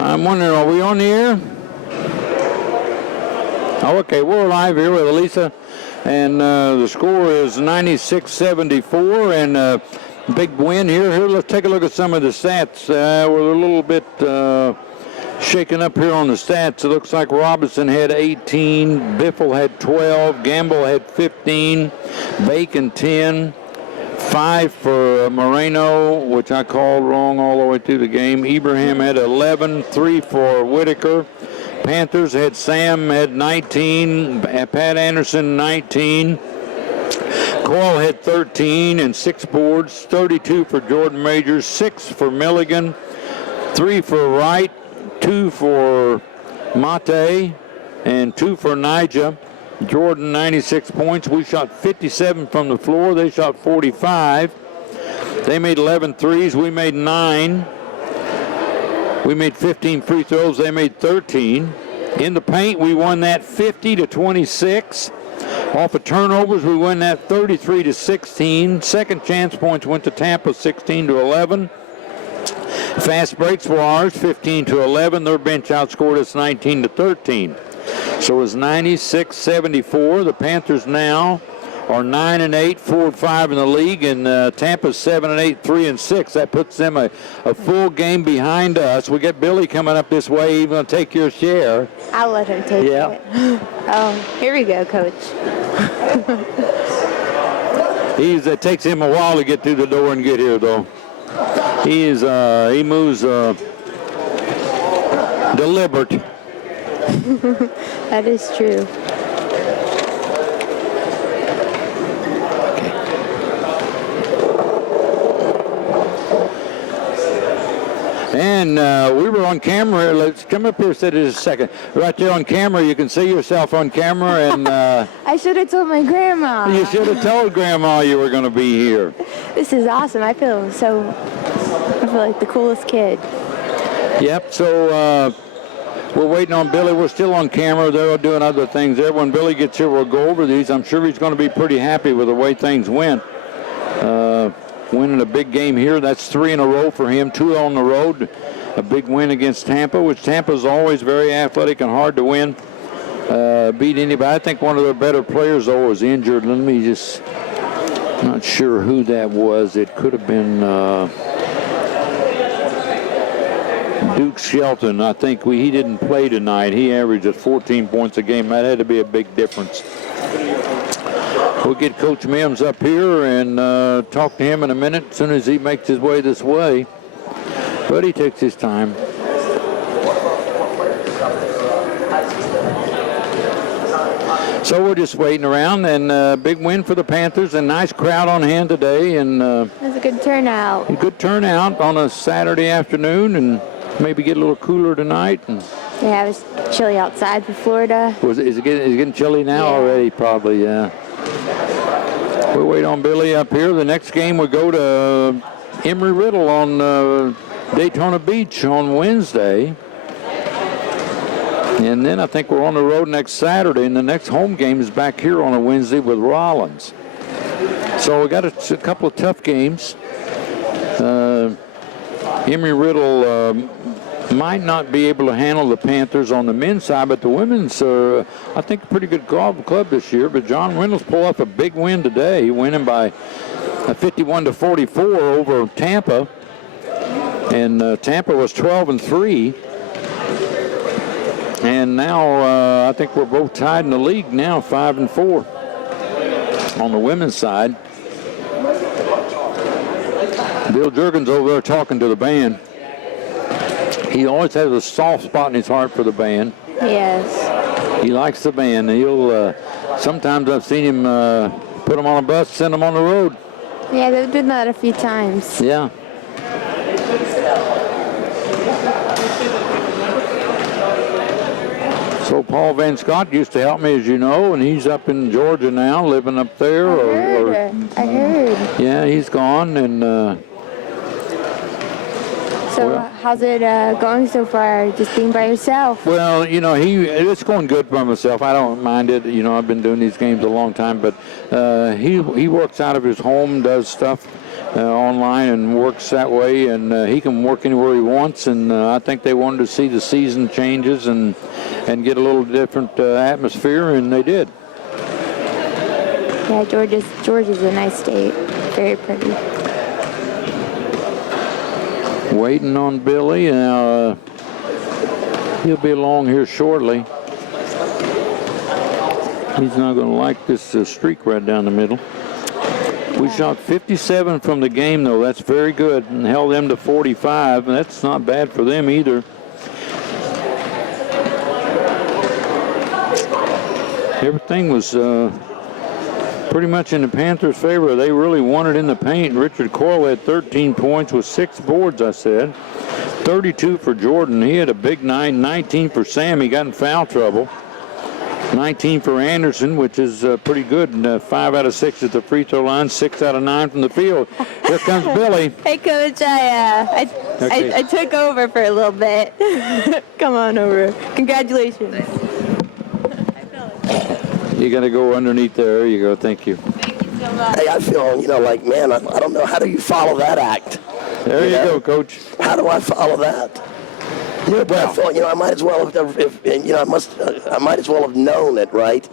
I'm wondering, are we on the air? Oh, okay, we're live here with Elisa, and the score is 96-74, and big win here. Let's take a look at some of the stats. We're a little bit shaken up here on the stats. It looks like Robinson had 18, Biffle had 12, Gamble had 15, Bacon 10. 5 for Moreno, which I called wrong all the way through the game. Ibrahim had 11, 3 for Whitaker. Panthers had Sam had 19, Pat Anderson 19. Coyle had 13 and 6 boards, 32 for Jordan Majors, 6 for Milligan, 3 for Wright, 2 for Mate, and 2 for Nija. Jordan, 96 points. We shot 57 from the floor. They shot 45. They made 11 threes. We made 9. We made 15 free throws. They made 13. In the paint, we won that 50-26. Off of turnovers, we won that 33-16. Second chance points went to Tampa, 16-11. Fast breaks were ours, 15-11. Their bench outscored us 19-13. So it's 96-74. The Panthers now are 9-8, 4-5 in the league, and Tampa's 7-8, 3-6. That puts them a full game behind us. We got Billy coming up this way. He's going to take your share. I'll let him take it. Oh, here we go, Coach. It takes him a while to get through the door and get here, though. He moves deliberate. That is true. and we were on camera. Let's come up here, sit just a second. Right there on camera, you can see yourself on camera, and I should have told my grandma. you should have told Grandma you were going to be here. This is awesome. I feel like the coolest kid. Yep, so we're waiting on Billy. We're still on camera. They're doing other things there. When Billy gets here, we'll go over these. I'm sure he's going to be pretty happy with the way things went. Winning a big game here. That's 3 in a row for him, 2 on the road. A big win against Tampa, which Tampa's always very athletic and hard to win. Beat anybody. I think one of their better players, though, was injured. Let me just... Not sure who that was. It could have been Duke Shelton. I think he didn't play tonight. He averaged at 14 points a game. That had to be a big difference. We'll get Coach Mims up here and talk to him in a minute as soon as he makes his way this way. But he takes his time. So we're just waiting around, and big win for the Panthers, and nice crowd on hand today. And It was a good turnout. a good turnout on a Saturday afternoon, and maybe get a little cooler tonight. And Yeah, it was chilly outside for Florida. is it getting chilly now already? Probably, yeah. We'll wait on Billy up here. The next game we go to Embry-Riddle on Daytona Beach on Wednesday. And then I think we're on the road next Saturday, and the next home game is back here on a Wednesday with Rollins. So we got a couple of tough games. Embry-Riddle might not be able to handle the Panthers on the men's side, but the women's are, I think, a pretty good club this year. But John Reynolds pulled off a big win today, winning by 51-44 over Tampa. And Tampa was 12-3. And now I think we're both tied in the league now, 5-4 on the women's side. Bill Juergens over there talking to the band. He always has a soft spot in his heart for the band. Yes. He likes the band. He'll sometimes I've seen him put them on a bus, send them on the road. Yeah, they've done that a few times. Yeah. So Paul Van Scott used to help me, as you know, and he's up in Georgia now, living up there. I heard. Yeah, he's gone, and So how's it going so far? Just being by yourself? well, you know, it's going good for himself. I don't mind it. You know, I've been doing these games a long time, but he works out of his home, does stuff online, and works that way, and he can work anywhere he wants. And I think they wanted to see the season changes and get a little different atmosphere, and they did. Yeah, Georgia's a nice state. Very pretty. Waiting on Billy. Now he'll be along here shortly. He's not going to like this streak right down the middle. We shot 57 from the game, though. That's very good, and held them to 45. And that's not bad for them either. Everything was pretty much in the Panthers' favor. They really wanted in the paint. Richard Coyle had 13 points with 6 boards, I said. 32 for Jordan. He had a big night. 19 for Sam. He got in foul trouble. 19 for Anderson, which is pretty good. 5 out of 6 at the free throw line, 6 out of 9 from the field. Here comes Billy. Hey, Coach, I took over for a little bit. Come on over. Congratulations. You got to go underneath there. There you go. Thank you. Hey, I feel, like, man, I don't know. How do you follow that act? There you go, Coach. How do I follow that? But I thought, I might as well have, I might as well have known it, right?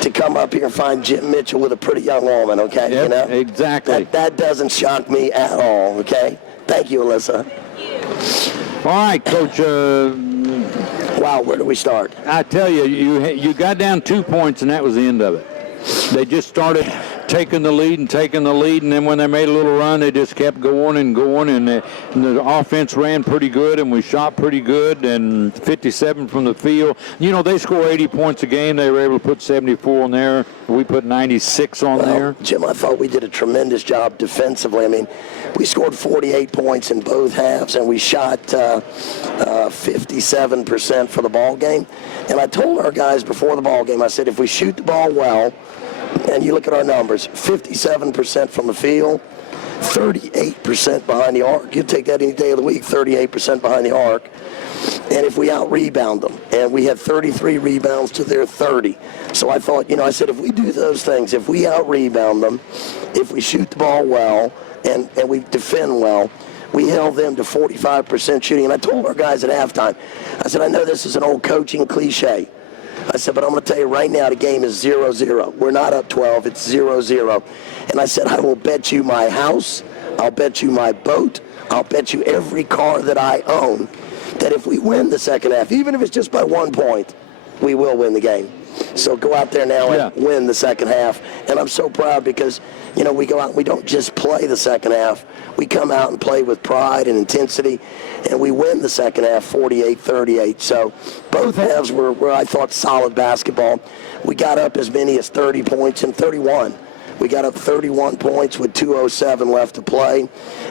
To come up here and find Jim Mitchell with a pretty young woman, okay? Yep, exactly. That doesn't shock me at all, okay? Thank you, Alyssa. All right, Coach. Wow, where do we start? I tell you, you got down 2 points, and that was the end of it. They just started taking the lead, and then when they made a little run, they just kept going, and the offense ran pretty good, and we shot pretty good, and 57 from the field. They score 80 points a game. They were able to put 74 on there. We put 96 on there. Jim, I thought we did a tremendous job defensively. I mean, we scored 48 points in both halves, and we shot 57% for the ball game. And I told our guys before the ball game, I said, if we shoot the ball well, and you look at our numbers, 57% from the field, 38% behind the arc. You take that any day of the week, 38% behind the arc. And if we out-rebound them, and we had 33 rebounds to their 30. So I thought, I said, if we do those things, if we out-rebound them, if we shoot the ball well, and we defend well, we held them to 45% shooting. And I told our guys at halftime, I said, I know this is an old coaching cliche. I said, but I'm going to tell you right now, the game is 0-0. We're not up 12, it's 0-0. And I said, I will bet you my house, I'll bet you my boat, I'll bet you every car that I own that if we win the second half, even if it's just by 1 point, we will win the game. So go out there now and win the second half. And I'm so proud because, we go out and we don't just play the second half. We come out and play with pride and intensity, and we win the second half 48-38. So both halves were I thought, solid basketball. We got up as many as 30 points in 31. We got up 31 points with 2:07 left to play.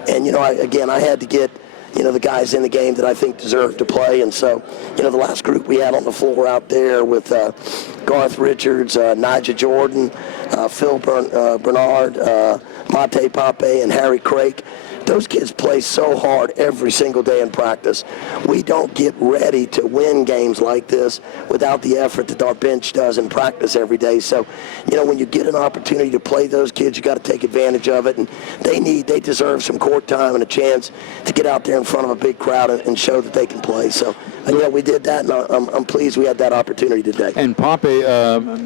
And, I had to get the guys in the game that I think deserve to play. And so, the last group we had on the floor out there with Garth Richards, Nigel Jordan, Phil Bernard, Mate Pape, and Harry Craik. Those kids play so hard every single day in practice. We don't get ready to win games like this without the effort that our bench does in practice every day. So, when you get an opportunity to play those kids, you got to take advantage of it. And they deserve some court time and a chance to get out there in front of a big crowd and show that they can play. So, we did that, and I'm pleased we had that opportunity today. And Pape,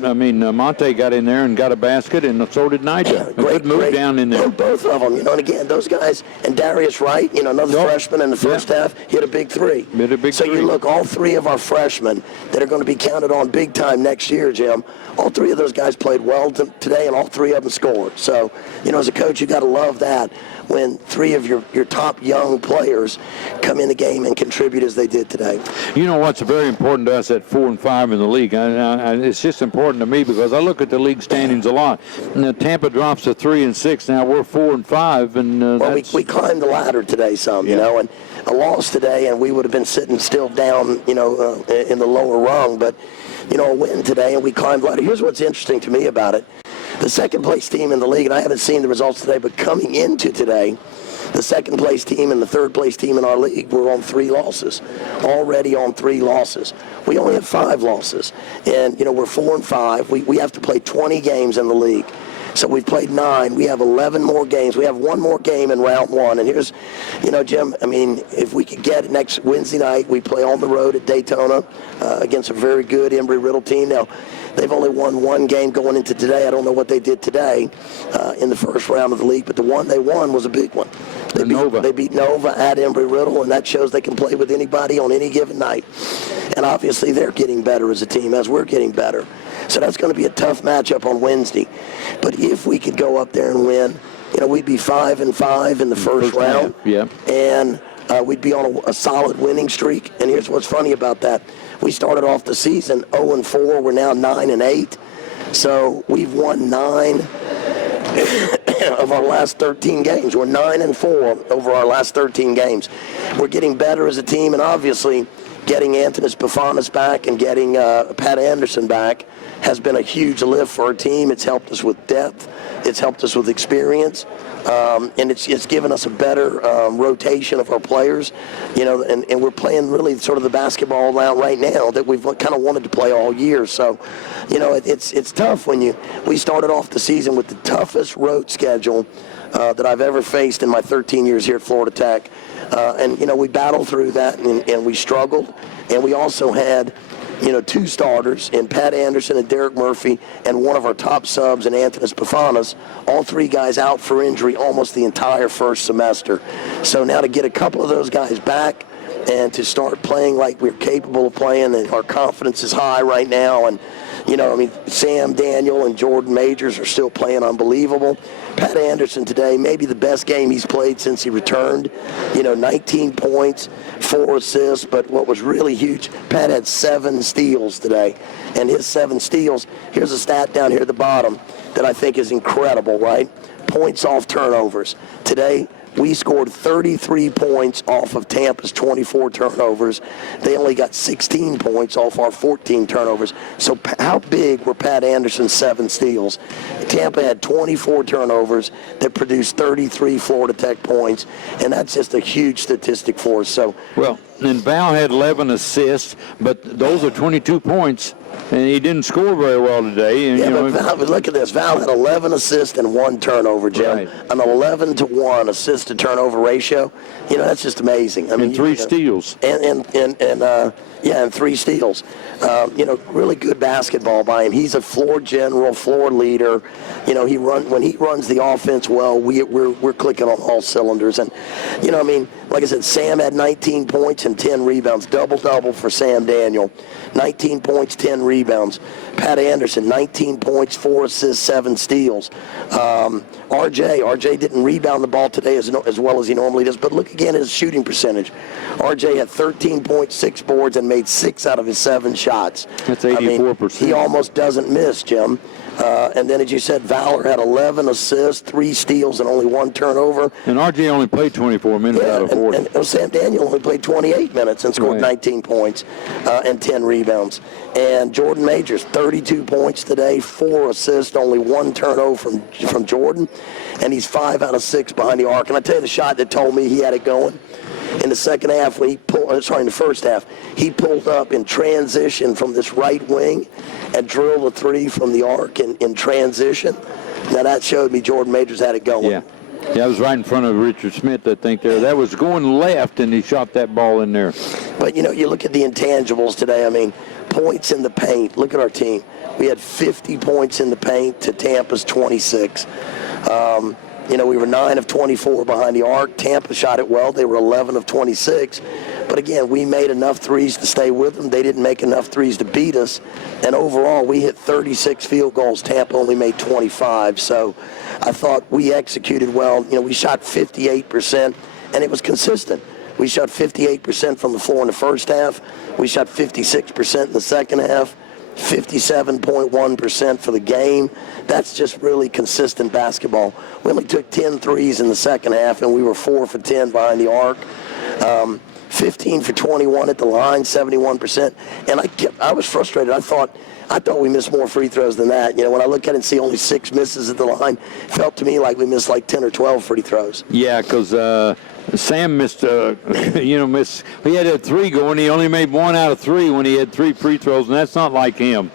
Monte got in there and got a basket, and so did Nigel. Great move down in there. Both of them, and again, those guys. And Darius Wright, another freshman in the first half, hit a big three. You look, all three of our freshmen that are going to be counted on big time next year, Jim, all three of those guys played well today, and all three of them scored. So, as a coach, you got to love that when three of your top young players come in the game and contribute as they did today. What's very important to us at 4 and 5 in the league? It's just important to me because I look at the league standings a lot. And Tampa drops to 3 and 6. Now we're 4 and 5, and we climbed the ladder today some, and a loss today, and we would have been sitting still down, in the lower rung. But a win today, and we climbed the ladder. Here's what's interesting to me about it. The second-place team in the league, and I haven't seen the results today, but coming into today, the second-place team and the third-place team in our league were on 3 losses, already on 3 losses. We only have 5 losses, and, we're 4 and 5. We have to play 20 games in the league. So we've played 9. We have 11 more games. We have 1 more game in round 1. And here's, Jim, if we could get it next Wednesday night, we play on the road at Daytona against a very good Embry-Riddle team. Now, they've only won 1 game going into today. I don't know what they did today in the first round of the league, but the one they won was a big one. They beat Nova at Embry-Riddle, and that shows they can play with anybody on any given night. And obviously they're getting better as a team as we're getting better. So that's going to be a tough matchup on Wednesday. But if we could go up there and win, we'd be 5 and 5 in the first round. Yeah. And we'd be on a solid winning streak. And here's what's funny about that. We started off the season 0 and 4. We're now 9 and 8. So we've won 9 of our last 13 games. We're 9 and 4 over our last 13 games. We're getting better as a team, and obviously getting Antonis Pafanis back and getting Pat Anderson back has been a huge lift for our team. It's helped us with depth. It's helped us with experience. And it's given us a better rotation of our players, and we're playing really sort of the basketball out right now that we've kind of wanted to play all year. So, it's tough when we started off the season with the toughest road schedule that I've ever faced in my 13 years here at Florida Tech. And we battled through that, and we struggled. And we also had, 2 starters in Pat Anderson and Derek Murphy, and one of our top subs in Antonis Pafanis, all 3 guys out for injury almost the entire first semester. So now to get a couple of those guys back and to start playing like we're capable of playing, and our confidence is high right now. And, Sam Daniel and Jordan Majors are still playing unbelievable. Pat Anderson today, maybe the best game he's played since he returned. 19 points, 4 assists, but what was really huge, Pat had 7 steals today. And his 7 steals, here's a stat down here at the bottom that I think is incredible, right? Points off turnovers. Today, we scored 33 points off of Tampa's 24 turnovers. They only got 16 points off our 14 turnovers. So how big were Pat Anderson's 7 steals? Tampa had 24 turnovers that produced 33 Florida Tech points, and that's just a huge statistic for us. So, well, and Val had 11 assists, but those are 22 points. And he didn't score very well today. And, but look at this. Val had 11 assists and 1 turnover, Jim. Right. An 11-to-1 assist-to-turnover ratio. That's just amazing. I mean, 3 steals. And 3 steals. Really good basketball by him. He's a floor general, floor leader. When he runs the offense well, we're clicking on all cylinders. And, like I said, Sam had 19 points and 10 rebounds. Double-double for Sam Daniel. 19 points, 10 rebounds. Pat Anderson, 19 points, 4 assists, 7 steals. RJ didn't rebound the ball today as well as he normally does, but look again at his shooting percentage. RJ had 13 points, 6 boards, and made 6 out of his 7 shots. That's 84%. He almost doesn't miss, Jim. And then, as you said, Valor had 11 assists, 3 steals, and only 1 turnover. And RJ only played 24 minutes out of 40. And Sam Daniel only played 28 minutes and scored 19 points and 10 rebounds. And Jordan Majors, 32 points today, 4 assists, only 1 turnover from Jordan. And he's 5 out of 6 behind the arc. And I tell you the shot that told me he had it going. In the second half, in the first half, he pulled up in transition from this right wing and drilled a 3 from the arc in transition. Now that showed me Jordan Majors had it going. Yeah, I was right in front of Richard Smith, I think, there. That was going left, and he shot that ball in there. But, you look at the intangibles today. I mean, points in the paint. Look at our team. We had 50 points in the paint to Tampa's 26. We were 9 of 24 behind the arc. Tampa shot it well. They were 11 of 26. But again, we made enough threes to stay with them. They didn't make enough threes to beat us. And overall, we hit 36 field goals. Tampa only made 25. So I thought we executed well. We shot 58%, and it was consistent. We shot 58% from the floor in the first half. We shot 56% in the second half. 57.1% for the game. That's just really consistent basketball. We only took 10 threes in the second half, and we were 4 for 10 behind the arc. 15 for 21 at the line, 71%. And I was frustrated. I thought we missed more free throws than that. When I look at it and see only 6 misses at the line, it felt to me like we missed like 10 or 12 free throws. Yeah, because Sam missed, he had a 3 going. He only made 1 out of 3 when he had 3 free throws, and that's not like him.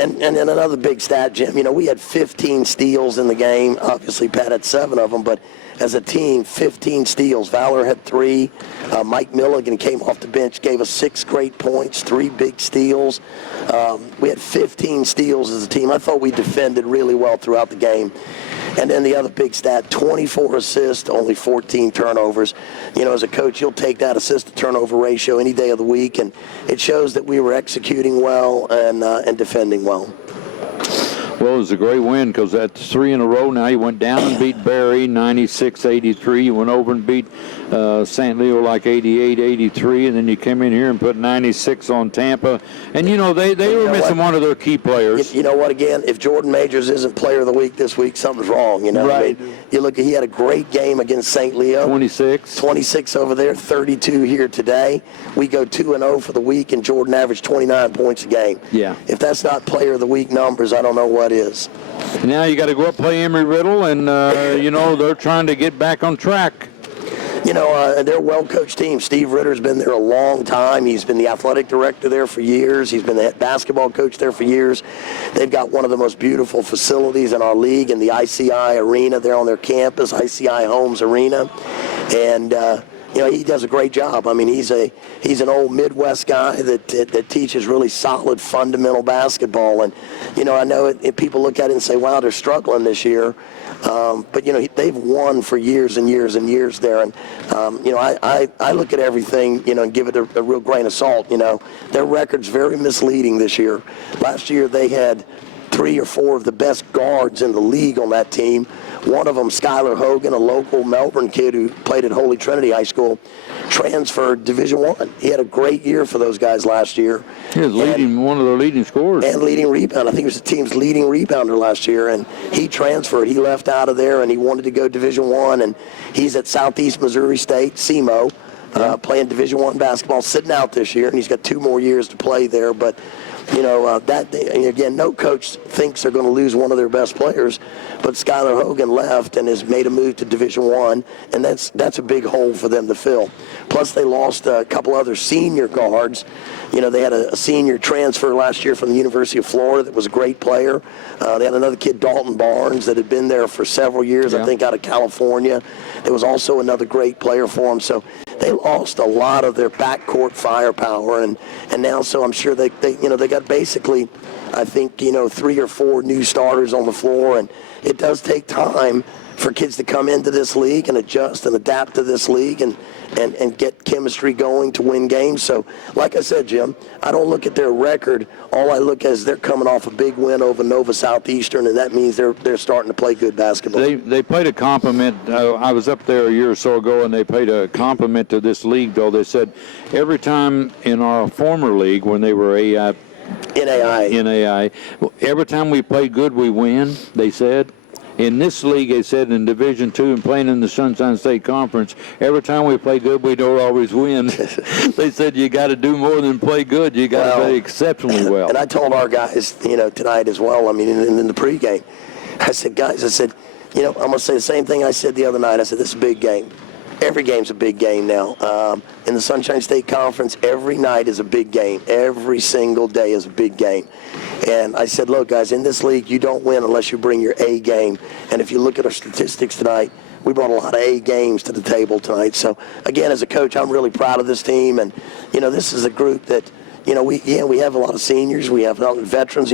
And then another big stat, Jim, we had 15 steals in the game. Obviously, Pat had 7 of them, but as a team, 15 steals. Valor had 3. Mike Milligan came off the bench, gave us 6 great points, 3 big steals. We had 15 steals as a team. I thought we defended really well throughout the game. And then the other big stat, 24 assists, only 14 turnovers. As a coach, you'll take that assist-to-turnover ratio any day of the week, and it shows that we were executing well and defending well. Well, it was a great win because that's 3 in a row now. You went down and beat Barry 96-83. You went over and beat St. Leo like 88-83, and then you came in here and put 96 on Tampa. And, they were missing one of their key players. You know what, again, if Jordan Majors isn't player of the week this week, something's wrong, Right. You look at, he had a great game against St. Leo. 26 over there, 32 here today. We go 2-0 for the week, and Jordan averaged 29 points a game. Yeah. If that's not player of the week numbers, I don't know what is. Now you got to go up play Embry-Riddle, and, they're trying to get back on track. They're a well-coached team. Steve Ritter's been there a long time. He's been the athletic director there for years. He's been the head basketball coach there for years. They've got one of the most beautiful facilities in our league in the ICI Arena there on their campus, ICI Homes Arena. And, he does a great job. I mean, he's an old Midwest guy that teaches really solid fundamental basketball. And, I know people look at it and say, wow, they're struggling this year. But, they've won for years and years and years there. And, I look at everything, and give it a real grain of salt. Their record's very misleading this year. Last year they had 3 or 4 of the best guards in the league on that team. One of them, Skylar Hogan, a local Melbourne kid who played at Holy Trinity High School, transferred Division I. He had a great year for those guys last year. He was one of their leading scorers. And leading rebounder. I think he was the team's leading rebounder last year. And he transferred. He left out of there, and he wanted to go Division I. And he's at Southeast Missouri State, SEMO, playing Division I basketball, sitting out this year. And he's got 2 more years to play there. But again, no coach thinks they're going to lose one of their best players, but Skylar Hogan left and has made a move to Division I, and that's a big hole for them to fill. Plus, they lost a couple other senior guards. They had a senior transfer last year from the University of Florida that was a great player. They had another kid, Dalton Barnes, that had been there for several years, I think, out of California. There was also another great player for them. So they lost a lot of their backcourt firepower, and now so I'm sure they got basically, I think, 3 or 4 new starters on the floor, and it does take time for kids to come into this league and adjust and adapt to this league and get chemistry going to win games. So, like I said, Jim, I don't look at their record. All I look at is they're coming off a big win over Nova Southeastern, and that means they're starting to play good basketball. They paid a compliment. I was up there a year or so ago, and they paid a compliment to this league, though. They said every time in our former league, when they were NAI, every time we play good, we win, they said. In this league, they said, in Division II and playing in the Sunshine State Conference, every time we play good, we don't always win. They said you got to do more than play good. You got to play exceptionally well. And I told our guys, tonight as well, I mean, in the pregame, I said, guys, I'm going to say the same thing I said the other night. I said, this is a big game. Every game's a big game now. In the Sunshine State Conference, every night is a big game. Every single day is a big game. And I said, look, guys, in this league, you don't win unless you bring your A game. And if you look at our statistics tonight, we brought a lot of A games to the table tonight. So, again, as a coach, I'm really proud of this team. And, this is a group that, we have a lot of seniors. We have a lot of veterans.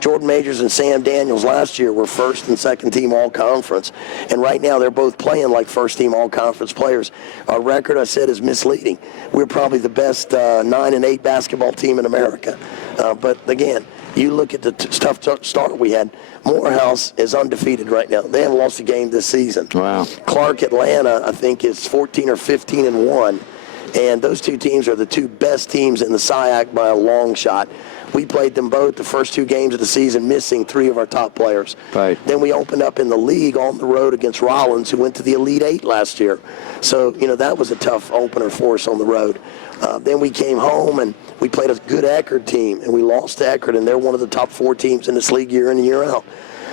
Jordan Majors and Sam Daniels last year were first and second team all-conference. And right now they're both playing like first team all-conference players. Our record, I said, is misleading. We're probably the best 9-8 basketball team in America. But, again, you look at the tough start we had. Morehouse is undefeated right now. They haven't lost a game this season. Wow. Clark, Atlanta, I think, is 14 or 15-1. And those 2 teams are the 2 best teams in the SIAC by a long shot. We played them both the first 2 games of the season, missing 3 of our top players. Right. Then we opened up in the league on the road against Rollins, who went to the Elite 8 last year. So, that was a tough opener for us on the road. Then we came home and we played a good Eckerd team, and we lost to Eckerd, and they're one of the top 4 teams in this league year in and year out.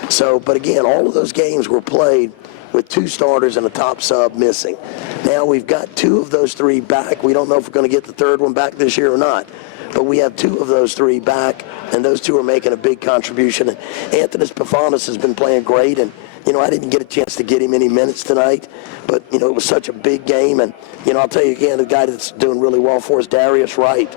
So, but again, all of those games were played with 2 starters and a top sub missing. Now we've got 2 of those 3 back. We don't know if we're going to get the 3rd one back this year or not. But we have 2 of those 3 back, and those 2 are making a big contribution. And Anthony Pafanis has been playing great, and, I didn't get a chance to get him any minutes tonight. But, it was such a big game. And, I'll tell you again, the guy that's doing really well for us, Darius Wright,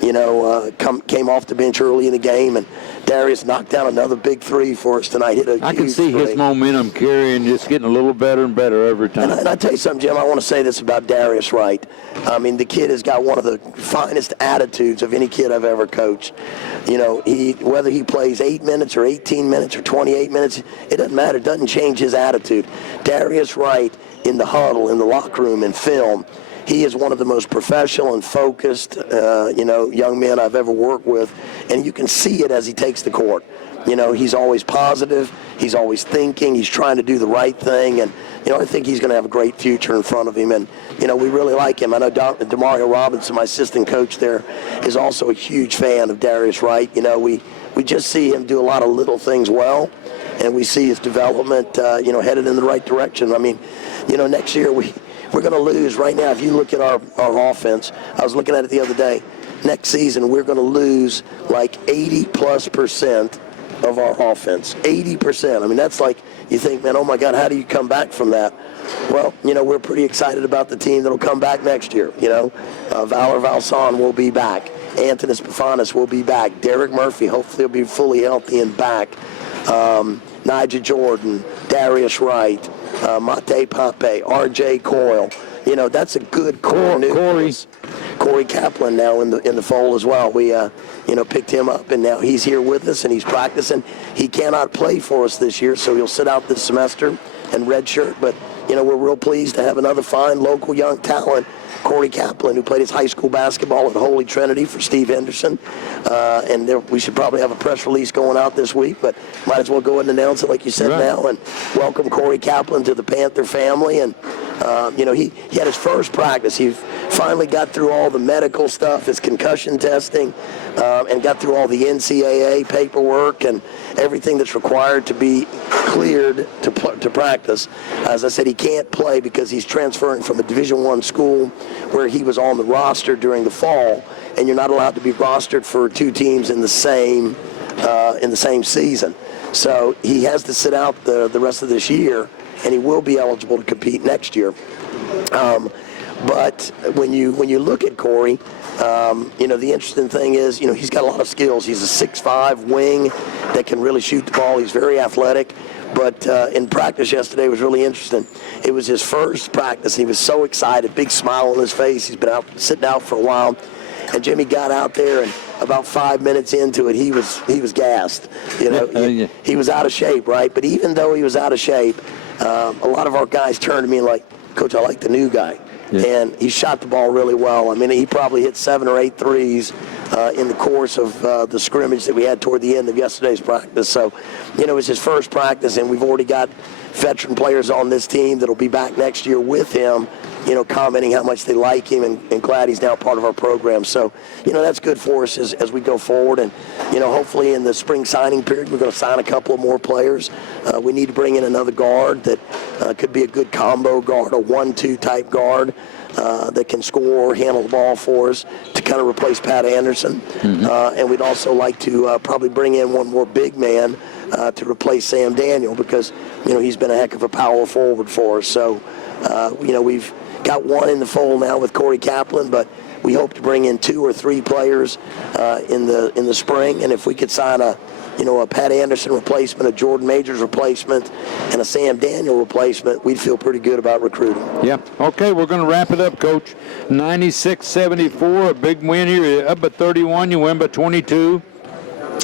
came off the bench early in the game, and Darius knocked down another big 3 for us tonight. I can see his momentum carrying, just getting a little better and better every time. And I tell you something, Jim, I want to say this about Darius Wright. I mean, the kid has got one of the finest attitudes of any kid I've ever coached. Whether he plays 8 minutes or 18 minutes or 28 minutes, it doesn't matter. It doesn't change his attitude. Darius Wright, in the huddle, in the locker room, in film, he is one of the most professional and focused, young men I've ever worked with, and you can see it as he takes the court. He's always positive, he's always thinking, he's trying to do the right thing, and, I think he's going to have a great future in front of him, and, we really like him. I know DeMario Robinson, my assistant coach there, is also a huge fan of Darius Wright. We just see him do a lot of little things well, and we see his development, headed in the right direction. I mean, next year we're going to lose right now. If you look at our offense, I was looking at it the other day. Next season, we're going to lose like 80+% of our offense. 80%. I mean, that's like, you think, man, oh my God, how do you come back from that? Well, we're pretty excited about the team that'll come back next year. Valor Valson will be back. Antonis Pafanis will be back. Derek Murphy, hopefully, will be fully healthy and back. Nigel Jordan, Darius Wright, Mate Pape, R.J. Coyle. That's a good core. Corey Kaplan now in the fold as well. We picked him up, and now he's here with us, and he's practicing. He cannot play for us this year, so he'll sit out this semester and redshirt. But we're real pleased to have another fine local young talent, Corey Kaplan, who played his high school basketball at Holy Trinity for Steve Henderson. We should probably have a press release going out this week, but might as well go ahead and announce it like you said now, and welcome Corey Kaplan to the Panther family. And he had his first practice. He finally got through all the medical stuff, his concussion testing, and got through all the NCAA paperwork and everything that's required to be cleared to practice. As I said, he can't play because he's transferring from a Division I school where he was on the roster during the fall, and you're not allowed to be rostered for two teams in the same season. So he has to sit out the rest of this year, and he will be eligible to compete next year. But when you look at Corey, the interesting thing is, he's got a lot of skills. He's a 6'5" wing that can really shoot the ball. He's very athletic. But in practice yesterday, it was really interesting. It was his first practice. He was so excited, big smile on his face. He's been sitting out for a while. And Jimmy got out there, and about 5 minutes into it, he was gassed. He was out of shape, right? But even though he was out of shape, a lot of our guys turned to me like, Coach, I like the new guy. Yeah. And he shot the ball really well. I mean, he probably hit 7 or 8 threes in the course of the scrimmage that we had toward the end of yesterday's practice. So, it was his first practice, and we've already got veteran players on this team that'll be back next year with him, commenting how much they like him and glad he's now part of our program. So, that's good for us as we go forward. And, hopefully in the spring signing period, we're going to sign a couple of more players. We need to bring in another guard that could be a good combo guard, a 1-2 type guard that can score or handle the ball for us to kind of replace Pat Anderson. Mm-hmm. And we'd also like to probably bring in one more big man to replace Sam Daniel because, he's been a heck of a power forward for us. So, we've got one in the fold now with Corey Kaplan, but we hope to bring in 2 or 3 players in the spring. And if we could sign a Pat Anderson replacement, a Jordan Majors replacement, and a Sam Daniel replacement, we'd feel pretty good about recruiting. Yeah. Okay, we're going to wrap it up, Coach. 96-74, a big win here. You're up at 31, you win by 22.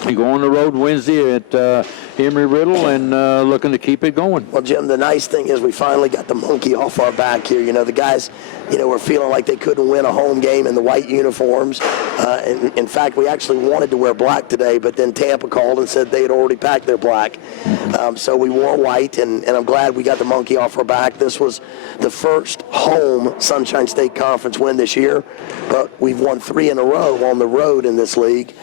You go on the road Wednesday at Embry-Riddle and looking to keep it going. Well, Jim, the nice thing is we finally got the monkey off our back here. The guys, were feeling like they couldn't win a home game in the white uniforms. In fact, we actually wanted to wear black today, but then Tampa called and said they had already packed their black. So we wore white, and I'm glad we got the monkey off our back. This was the first home Sunshine State Conference win this year, but we've won 3 in a row on the road in this league.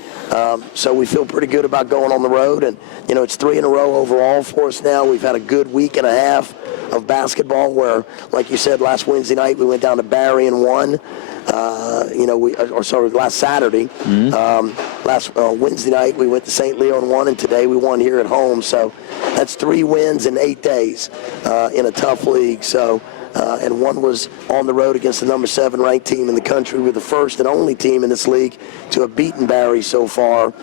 So we feel pretty good about going on the road, and it's 3 in a row overall for us now. We've had a good week and a half of basketball where, like you said, last Wednesday night we went down to Barry and won. Last Saturday. Mm-hmm. Last Wednesday night we went to St. Leo and won, and today we won here at home. So that's 3 wins in 8 days in a tough league. So. And one was on the road against the number 7 ranked team in the country. We're the first and only team in this league to have beaten Barry so far.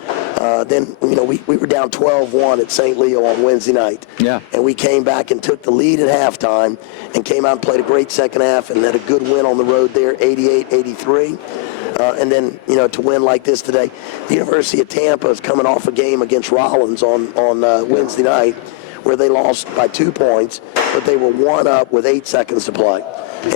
Then, we were down 12-1 at St. Leo on Wednesday night. Yeah. And we came back and took the lead at halftime and came out and played a great second half and had a good win on the road there, 88-83. And then, to win like this today. The University of Tampa is coming off a game against Rollins on Wednesday night, where they lost by 2 points, but they were 1 up with 8 seconds to play.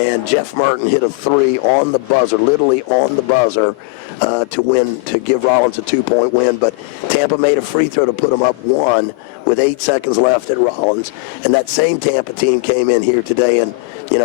And Jeff Merton hit a 3 on the buzzer, literally on the buzzer, to win, to give Rollins a 2-point win. But Tampa made a free throw to put them up 1 with 8 seconds left at Rollins. And that same Tampa team came in here today, and,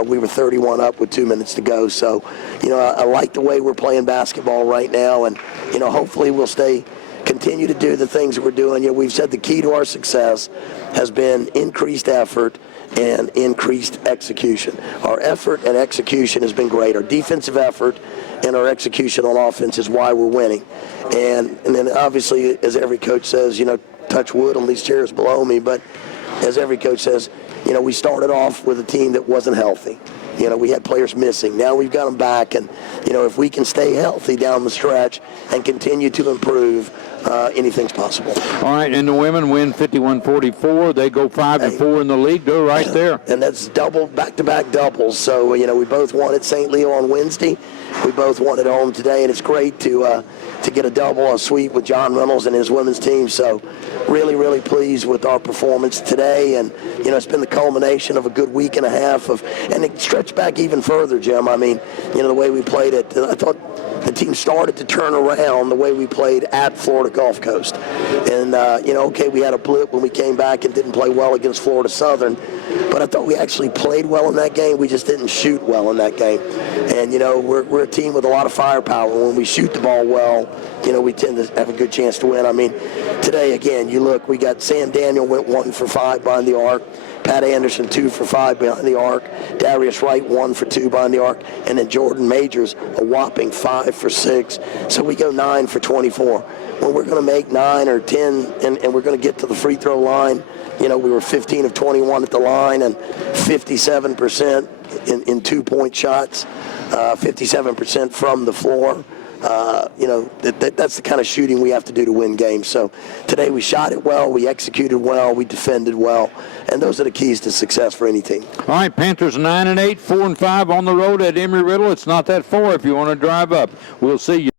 we were 31 up with 2 minutes to go. So, I like the way we're playing basketball right now, and, hopefully we'll stay continue to do the things that we're doing. You know, we've said the key to our success has been increased effort and increased execution. Our effort and execution has been great. Our defensive effort and our execution on offense is why we're winning. And then obviously, as every coach says, you know, touch wood on these chairs below me, but as every coach says, you know, we started off with a team that wasn't healthy. You know, we had players missing. Now we've got them back, and, you know, if we can stay healthy down the stretch and continue to improve, anything's possible. All right, and the women win 51-44. They go 5-4 in the league. They're right there. And that's double, back-to-back doubles. So, you know, we both won at St. Leo on Wednesday. We both won at home today, and it's great to get a double, a sweep with John Reynolds and his women's team. So really, really pleased with our performance today. And, you know, it's been the culmination of a good week and a half and it stretched back even further, Jim. I mean, you know, the way we played it, I thought the team started to turn around the way we played at Florida Gulf Coast. And, you know, okay, we had a blip when we came back and didn't play well against Florida Southern, but I thought we actually played well in that game. We just didn't shoot well in that game. And, you know, we're a team with a lot of firepower. When we shoot the ball well, you know, we tend to have a good chance to win. I mean, today, again, you look, we got Sam Daniel went 1 for 5 behind the arc. Pat Anderson 2 for 5 behind the arc. Darius Wright 1 for 2 behind the arc. And then Jordan Majors a whopping 5 for 6. So we go 9 for 24. When we're going to make 9 or 10 and we're going to get to the free throw line, you know, we were 15 of 21 at the line and 57% in 2-point shots, 57% from the floor. You know, that's the kind of shooting we have to do to win games. So today we shot it well, we executed well, we defended well, and those are the keys to success for any team. All right, Panthers 9-8, 4-5 on the road at Embry-Riddle. It's not that far if you want to drive up. We'll see you.